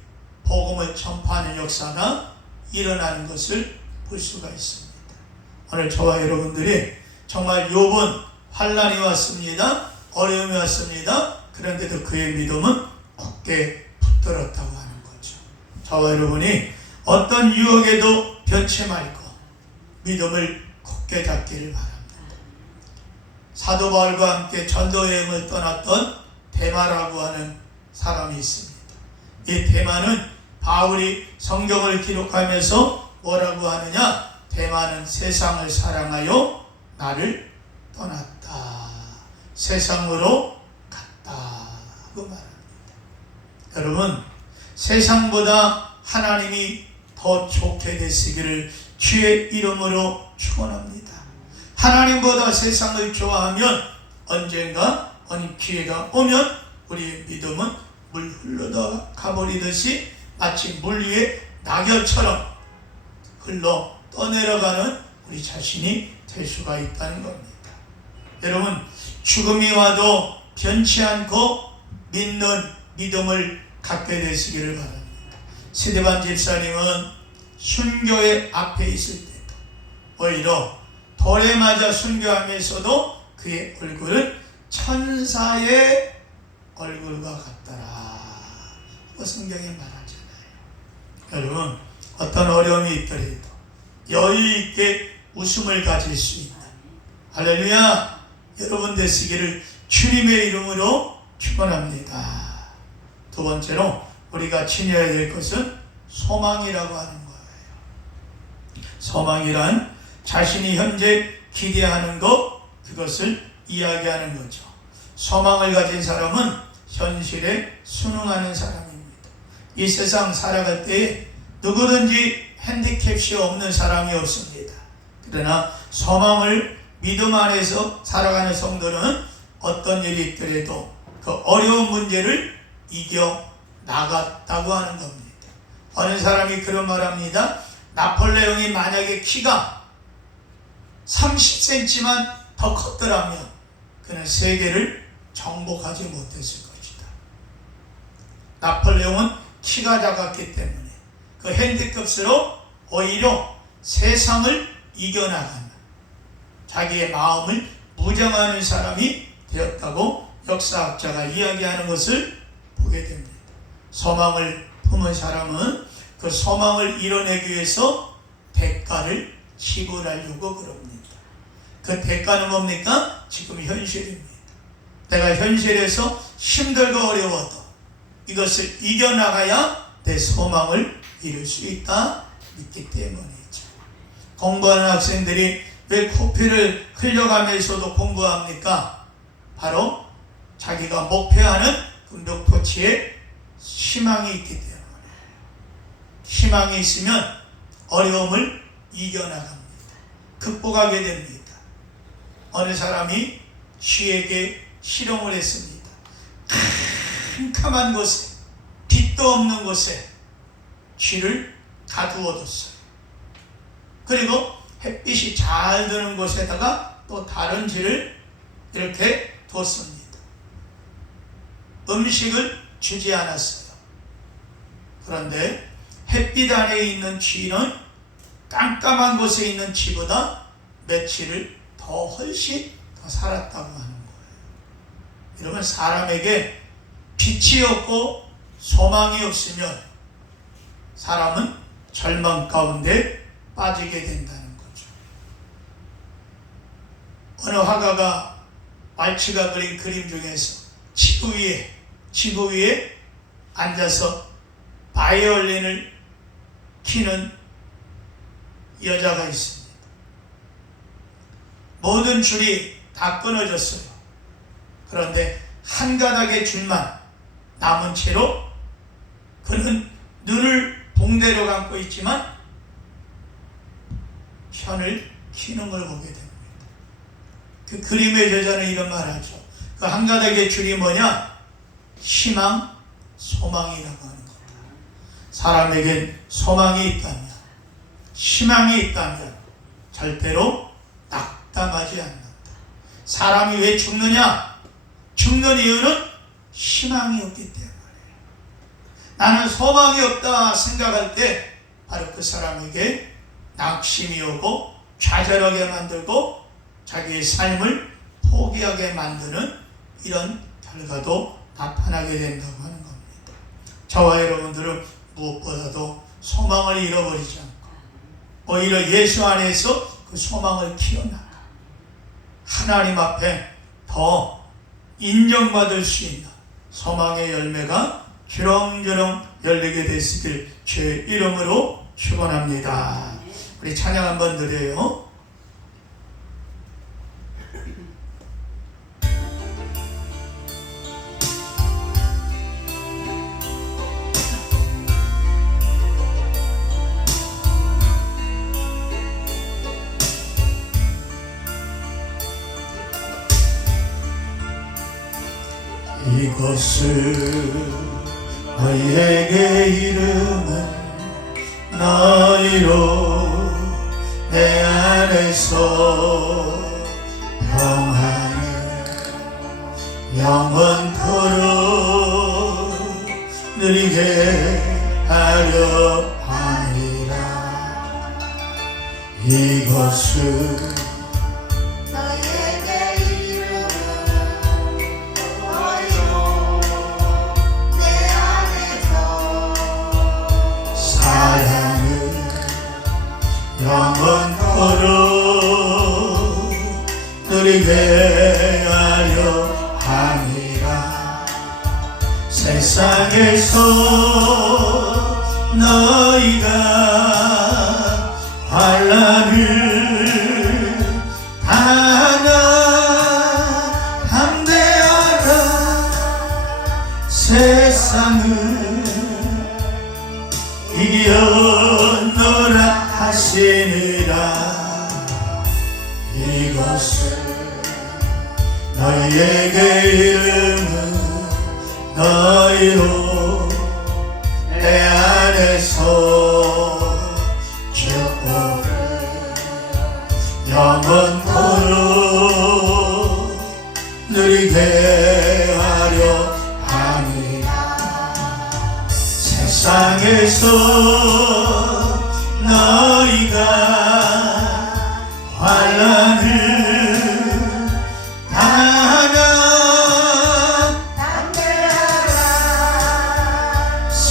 복음을 전파하는 역사가 일어나는 것을 볼 수가 있습니다. 오늘 저와 여러분들이 정말 욥은 환난이 왔습니다. 어려움이 왔습니다. 그런데도 그의 믿음은 굳게 붙들었다고 하는 거죠. 저와 여러분이 어떤 유혹에도 변치 말고 믿음을 굳게 잡기를 바랍니다. 사도 바울과 함께 전도 여행을 떠났던 데마라고 하는 사람이 있습니다. 이 데마는 바울이 성경을 기록하면서 뭐라고 하느냐? 데마는 세상을 사랑하여 나를 떠났다. 세상으로 갔다고 말합니다. 여러분, 세상보다 하나님이 더 좋게 되시기를 주의 이름으로 축원합니다. 하나님보다 세상을 좋아하면 언젠가 어느 기회가 오면 우리의 믿음은 물 흘러다 가버리듯이 마치 물 위에 낙엽처럼 흘러 떠내려가는 우리 자신이 될 수가 있다는 겁니다. 여러분, 죽음이 와도 변치 않고 믿는 믿음을 갖게 되시기를 바랍니다. 스데반 집사님은 순교의 앞에 있을 때도 오히려 돌에 맞아 순교하면서도 그의 얼굴은 천사의 얼굴과 같더라. 그 성경에 말하잖아요. 여러분, 어떤 어려움이 있더라도 여유있게 웃음을 가질 수 있는 할렐루야 여러분 되시기를 주님의 이름으로 축원합니다. 두 번째로 우리가 지녀야 될 것은 소망이라고 하는 거예요. 소망이란 자신이 현재 기대하는 것 그것을 이야기하는 거죠. 소망을 가진 사람은 현실에 순응하는 사람입니다. 이 세상 살아갈 때에 누구든지 핸디캡이 없는 사람이 없습니다. 그러나 소망을 믿음 안에서 살아가는 성도는 어떤 일이 있더라도 그 어려운 문제를 이겨 나갔다고 하는 겁니다. 어느 사람이 그런 말합니다. 나폴레옹이 만약에 키가 30cm만 더 컸더라면 그는 세계를 정복하지 못했을 것이다. 나폴레옹은 키가 작았기 때문에 그 핸디캡으로 오히려 세상을 이겨나가는 자기의 마음을 무장하는 사람이 되었다고 역사학자가 이야기하는 것을 보게 됩니다. 소망을 품은 사람은 그 소망을 이뤄내기 위해서 대가를 지불하려고 그럽니다. 그 대가는 뭡니까? 지금 현실입니다. 내가 현실에서 힘들고 어려워도 이것을 이겨나가야 내 소망을 이룰 수 있다 믿기 때문이죠. 공부하는 학생들이 왜 코피를 흘려가면서도 공부합니까? 바로 자기가 목표하는 그 목표치에 희망이 있기 때문에, 희망이 있으면 어려움을 이겨나갑니다. 극복하게 됩니다. 어느 사람이 쥐에게 실험을 했습니다. 캄캄한 곳에, 빛도 없는 곳에 쥐를 가두어뒀어요. 그리고 햇빛이 잘 드는 곳에다가 또 다른 쥐를 이렇게 뒀습니다. 음식을 주지 않았어요. 그런데 햇빛 안에 있는 쥐는 깜깜한 곳에 있는 쥐보다 며칠을 더 훨씬 더 살았다고 하는 거예요. 이러면 사람에게 빛이 없고 소망이 없으면 사람은 절망 가운데 빠지게 된다는 거죠. 어느 화가가 말치가 그린 그림 중에서 지구 위에 앉아서 바이올린을 키는 여자가 있습니다. 모든 줄이 다 끊어졌어요. 그런데 한 가닥의 줄만 남은 채로 그는 눈을 봉대로 감고 있지만 편을 키는 걸 보게 됩니다. 그 그림의 저자는 이런 말하죠. 그 한 가닥의 줄이 뭐냐? 희망, 소망이라고 하는 겁니다. 사람에겐 소망이 있다면, 희망이 있다면 절대로 낙담하지 않는다. 사람이 왜 죽느냐? 죽는 이유는 희망이 없기 때문에. 나는 소망이 없다 생각할 때 바로 그 사람에게 낙심이 오고 좌절하게 만들고 자기의 삶을 포기하게 만드는 이런 결과도 나타나게 된다고 하는 겁니다. 저와 여러분들은 무엇보다도 소망을 잃어버리지 않고 오히려 예수 안에서 그 소망을 키워나가 하나님 앞에 더 인정받을 수 있는 소망의 열매가 주렁주렁 열리게 되시길 주의 이름으로 축원합니다. 우리 찬양 한번 드려요. 이것을 너희에게 이름은 너희로 내 안에서 평안을 영원토록 누리게 하려 함이라. 이것을 영원토록 누리게 하려 함이라. 세상에서 너희가 환난을 당하 담대하라. 세상을 이겼노라 하시니라. 이것은 너희에게 이르는 너희로 내 안에서 축복을 영원토록 누리게 하려 함이라. 세상에서 너희가 환난을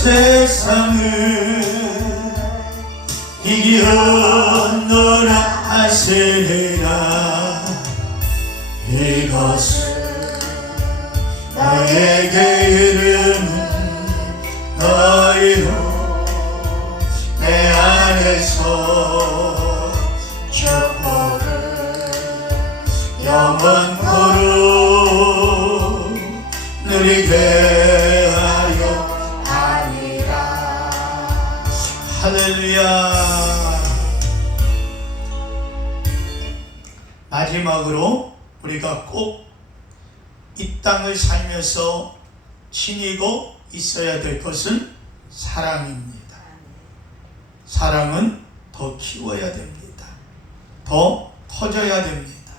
세상을 이겼노라 하시니라. 이것은 너에게 이르는 너희로 내 안에서 축복을 영원토록 누리게 하려 할렐루야. 마지막으로 우리가 꼭 이 땅을 살면서 지니고 있어야 될 것은 사랑입니다. 사랑은 더 키워야 됩니다. 더 커져야 됩니다.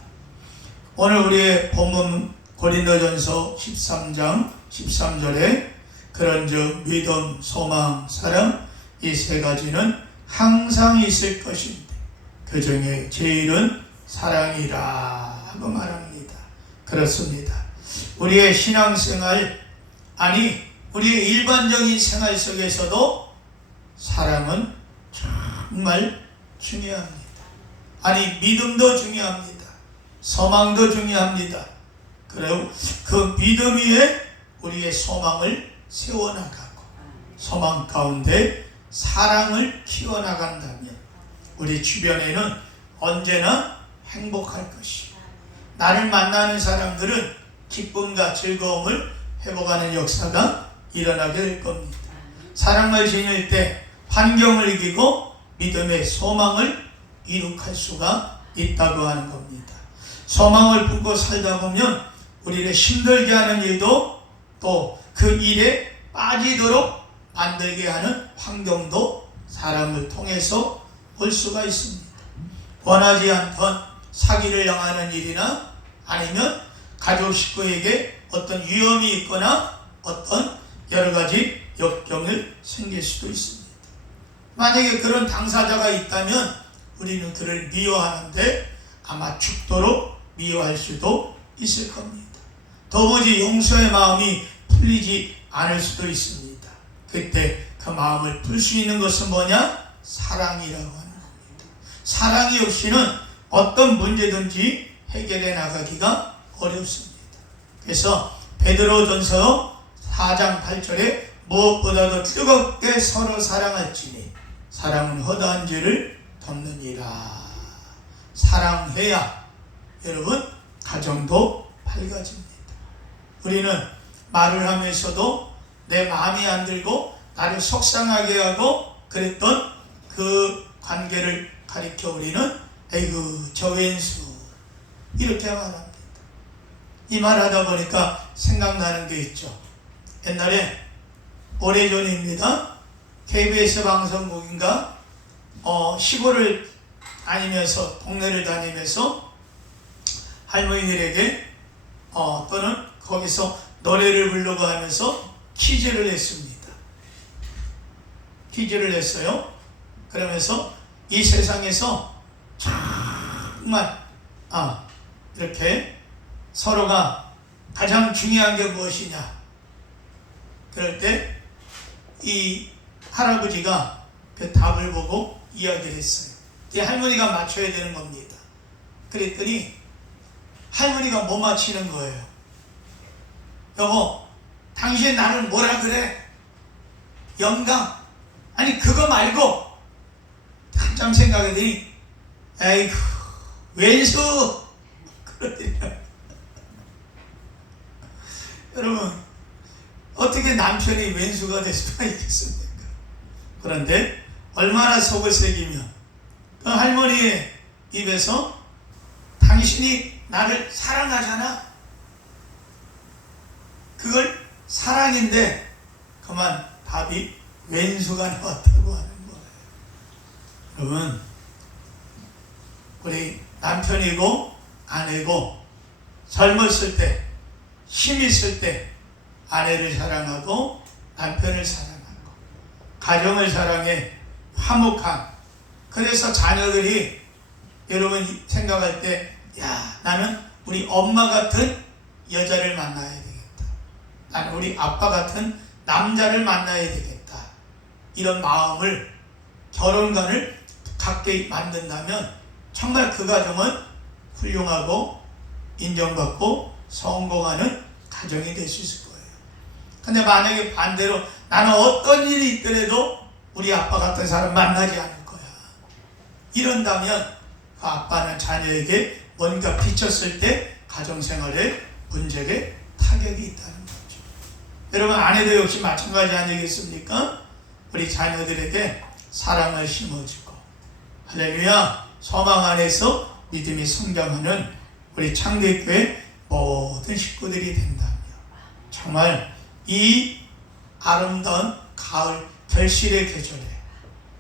오늘 우리의 본문 고린도전서 13장 13절에 그런즉 믿음, 소망, 사랑 이 세 가지는 항상 있을 것인데 그 중에 제일은 사랑이라 하고 말합니다. 그렇습니다. 우리의 신앙생활, 아니 우리의 일반적인 생활 속에서도 사랑은 정말 중요합니다. 아니 믿음도 중요합니다. 소망도 중요합니다. 그리고 그 믿음 위에 우리의 소망을 세워나가고 소망 가운데 사랑을 키워나간다면 우리 주변에는 언제나 행복할 것이고 나를 만나는 사람들은 기쁨과 즐거움을 회복하는 역사가 일어나게 될 겁니다. 사랑을 지닐 때 환경을 이기고 믿음의 소망을 이룩할 수가 있다고 하는 겁니다. 소망을 품고 살다 보면 우리를 힘들게 하는 일도 또 그 일에 빠지도록 만들게 하는 환경도 사람을 통해서 볼 수가 있습니다. 원하지 않던 사기를 당하는 일이나 아니면 가족 식구에게 어떤 위험이 있거나 어떤 여러 가지 역경을 생길 수도 있습니다. 만약에 그런 당사자가 있다면 우리는 그를 미워하는데 아마 죽도록 미워할 수도 있을 겁니다. 도무지 용서의 마음이 풀리지 않을 수도 있습니다. 그때 그 마음을 풀 수 있는 것은 뭐냐? 사랑이라고 하는 겁니다. 사랑이 없이는 어떤 문제든지 해결해 나가기가 어렵습니다. 그래서 베드로전서 4장 8절에 무엇보다도 뜨겁게 서로 사랑할지니 사랑은 허다한 죄를 덮느니라. 사랑해야 여러분 가정도 밝아집니다. 우리는 말을 하면서도 내 마음이 안 들고 나를 속상하게 하고 그랬던 그 관계를 가리켜 우리는 에이구 저 왼수 이렇게 말합니다. 이 말하다 보니까 생각나는 게 있죠. 옛날에 오래전입니다. KBS 방송국인가 시골을 다니면서 동네를 다니면서 할머니들에게 또는 거기서 노래를 부르고 하면서 퀴즈를 했습니다. 퀴즈를 했어요. 그러면서 이 세상에서 정말 이렇게 서로가 가장 중요한 게 무엇이냐. 그럴 때 이 할아버지가 그 답을 보고 이야기를 했어요. 이 할머니가 맞춰야 되는 겁니다. 그랬더니 할머니가 못 맞히는 거예요. 여보, 당신 나를 뭐라 그래? 영감? 아니 그거 말고 한참 생각했더니 에이구 왼수 그러더니 여러분 어떻게 남편이 왼수가 될 수가 있겠습니까? 그런데 얼마나 속을 새기면 그 할머니의 입에서 당신이 나를 사랑하잖아. 그걸 사랑인데 그만 답이 왼수가 나왔다고 하는 거예요. 여러분, 우리 남편이고 아내고 젊었을 때, 힘 있을 때 아내를 사랑하고 남편을 사랑하고 가정을 사랑해 화목한, 그래서 자녀들이 여러분 생각할 때, 야, 나는 우리 엄마 같은 여자를 만나야 되겠다. 나는 우리 아빠 같은 남자를 만나야 되겠다. 이런 마음을, 결혼관을 갖게 만든다면 정말 그 가정은 훌륭하고 인정받고 성공하는 가정이 될 수 있을 거예요. 근데 만약에 반대로 나는 어떤 일이 있더라도 우리 아빠 같은 사람 만나지 않을 거야, 이런다면 그 아빠는 자녀에게 뭔가 비쳤을 때 가정생활에 문제에 타격이 있다는 거죠. 여러분, 아내도 역시 마찬가지 아니겠습니까? 우리 자녀들에게 사랑을 심어주고, 할렐루야, 소망 안에서 믿음이 성장하는 우리 창대교회 모든 식구들이 된다며 정말 이 아름다운 가을 결실의 계절에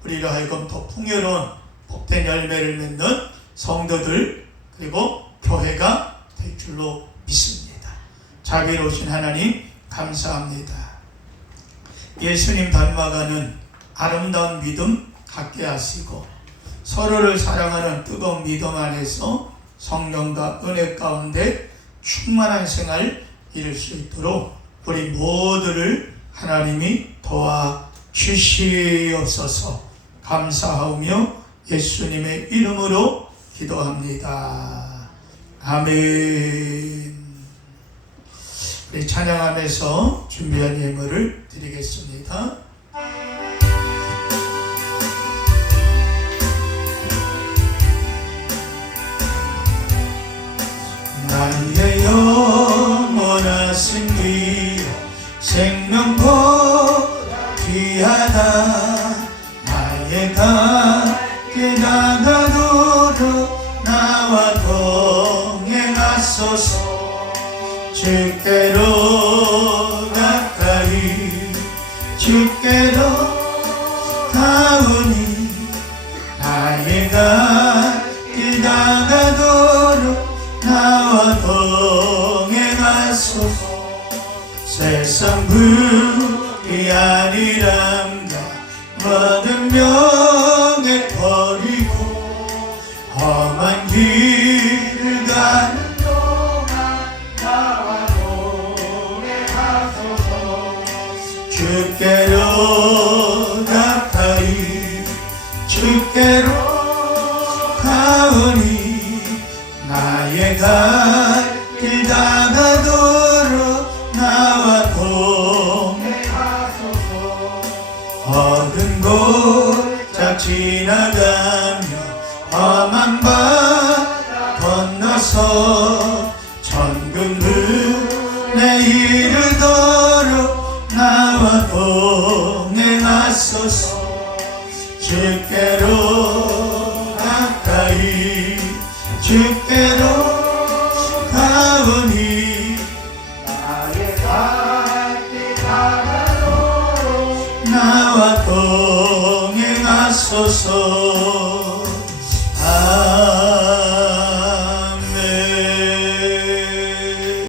우리로 하여금 더 풍요로운 복된 열매를 맺는 성도들, 그리고 교회가 될 줄로 믿습니다. 자비로우신 하나님 감사합니다. 예수님 닮아가는 아름다운 믿음 갖게 하시고 서로를 사랑하는 뜨거운 믿음 안에서 성령과 은혜 가운데 충만한 생활 이룰 수 있도록 우리 모두를 하나님이 도와주시옵소서. 감사하며 예수님의 이름으로 기도합니다. 아멘. 우리 찬양하면서 준비한 예물을 드리겠습니다. 나의 영원하신 기 생명보다 귀하다. 나의 갓게 다가도록 나와 동행하소서. 주께로 가까이 주께로 가오니 나의 갓게 다가도록 나와 동행하소서. 세상 불이 아니란가 모든 명예 버리고 험한 길을 가는 동안 나와 동행하소서. 주께로 가까이 주께로 가오니 나의 갈 길 다가도록 나와 동행하소서. 어두운 곳 지나가며 험한 바다 건너서 천국문에 이르도록 나와 동행하소서. 주께로 가까이 주께로 가오니 나의 갈 길 다가도록 나와 동행하소서.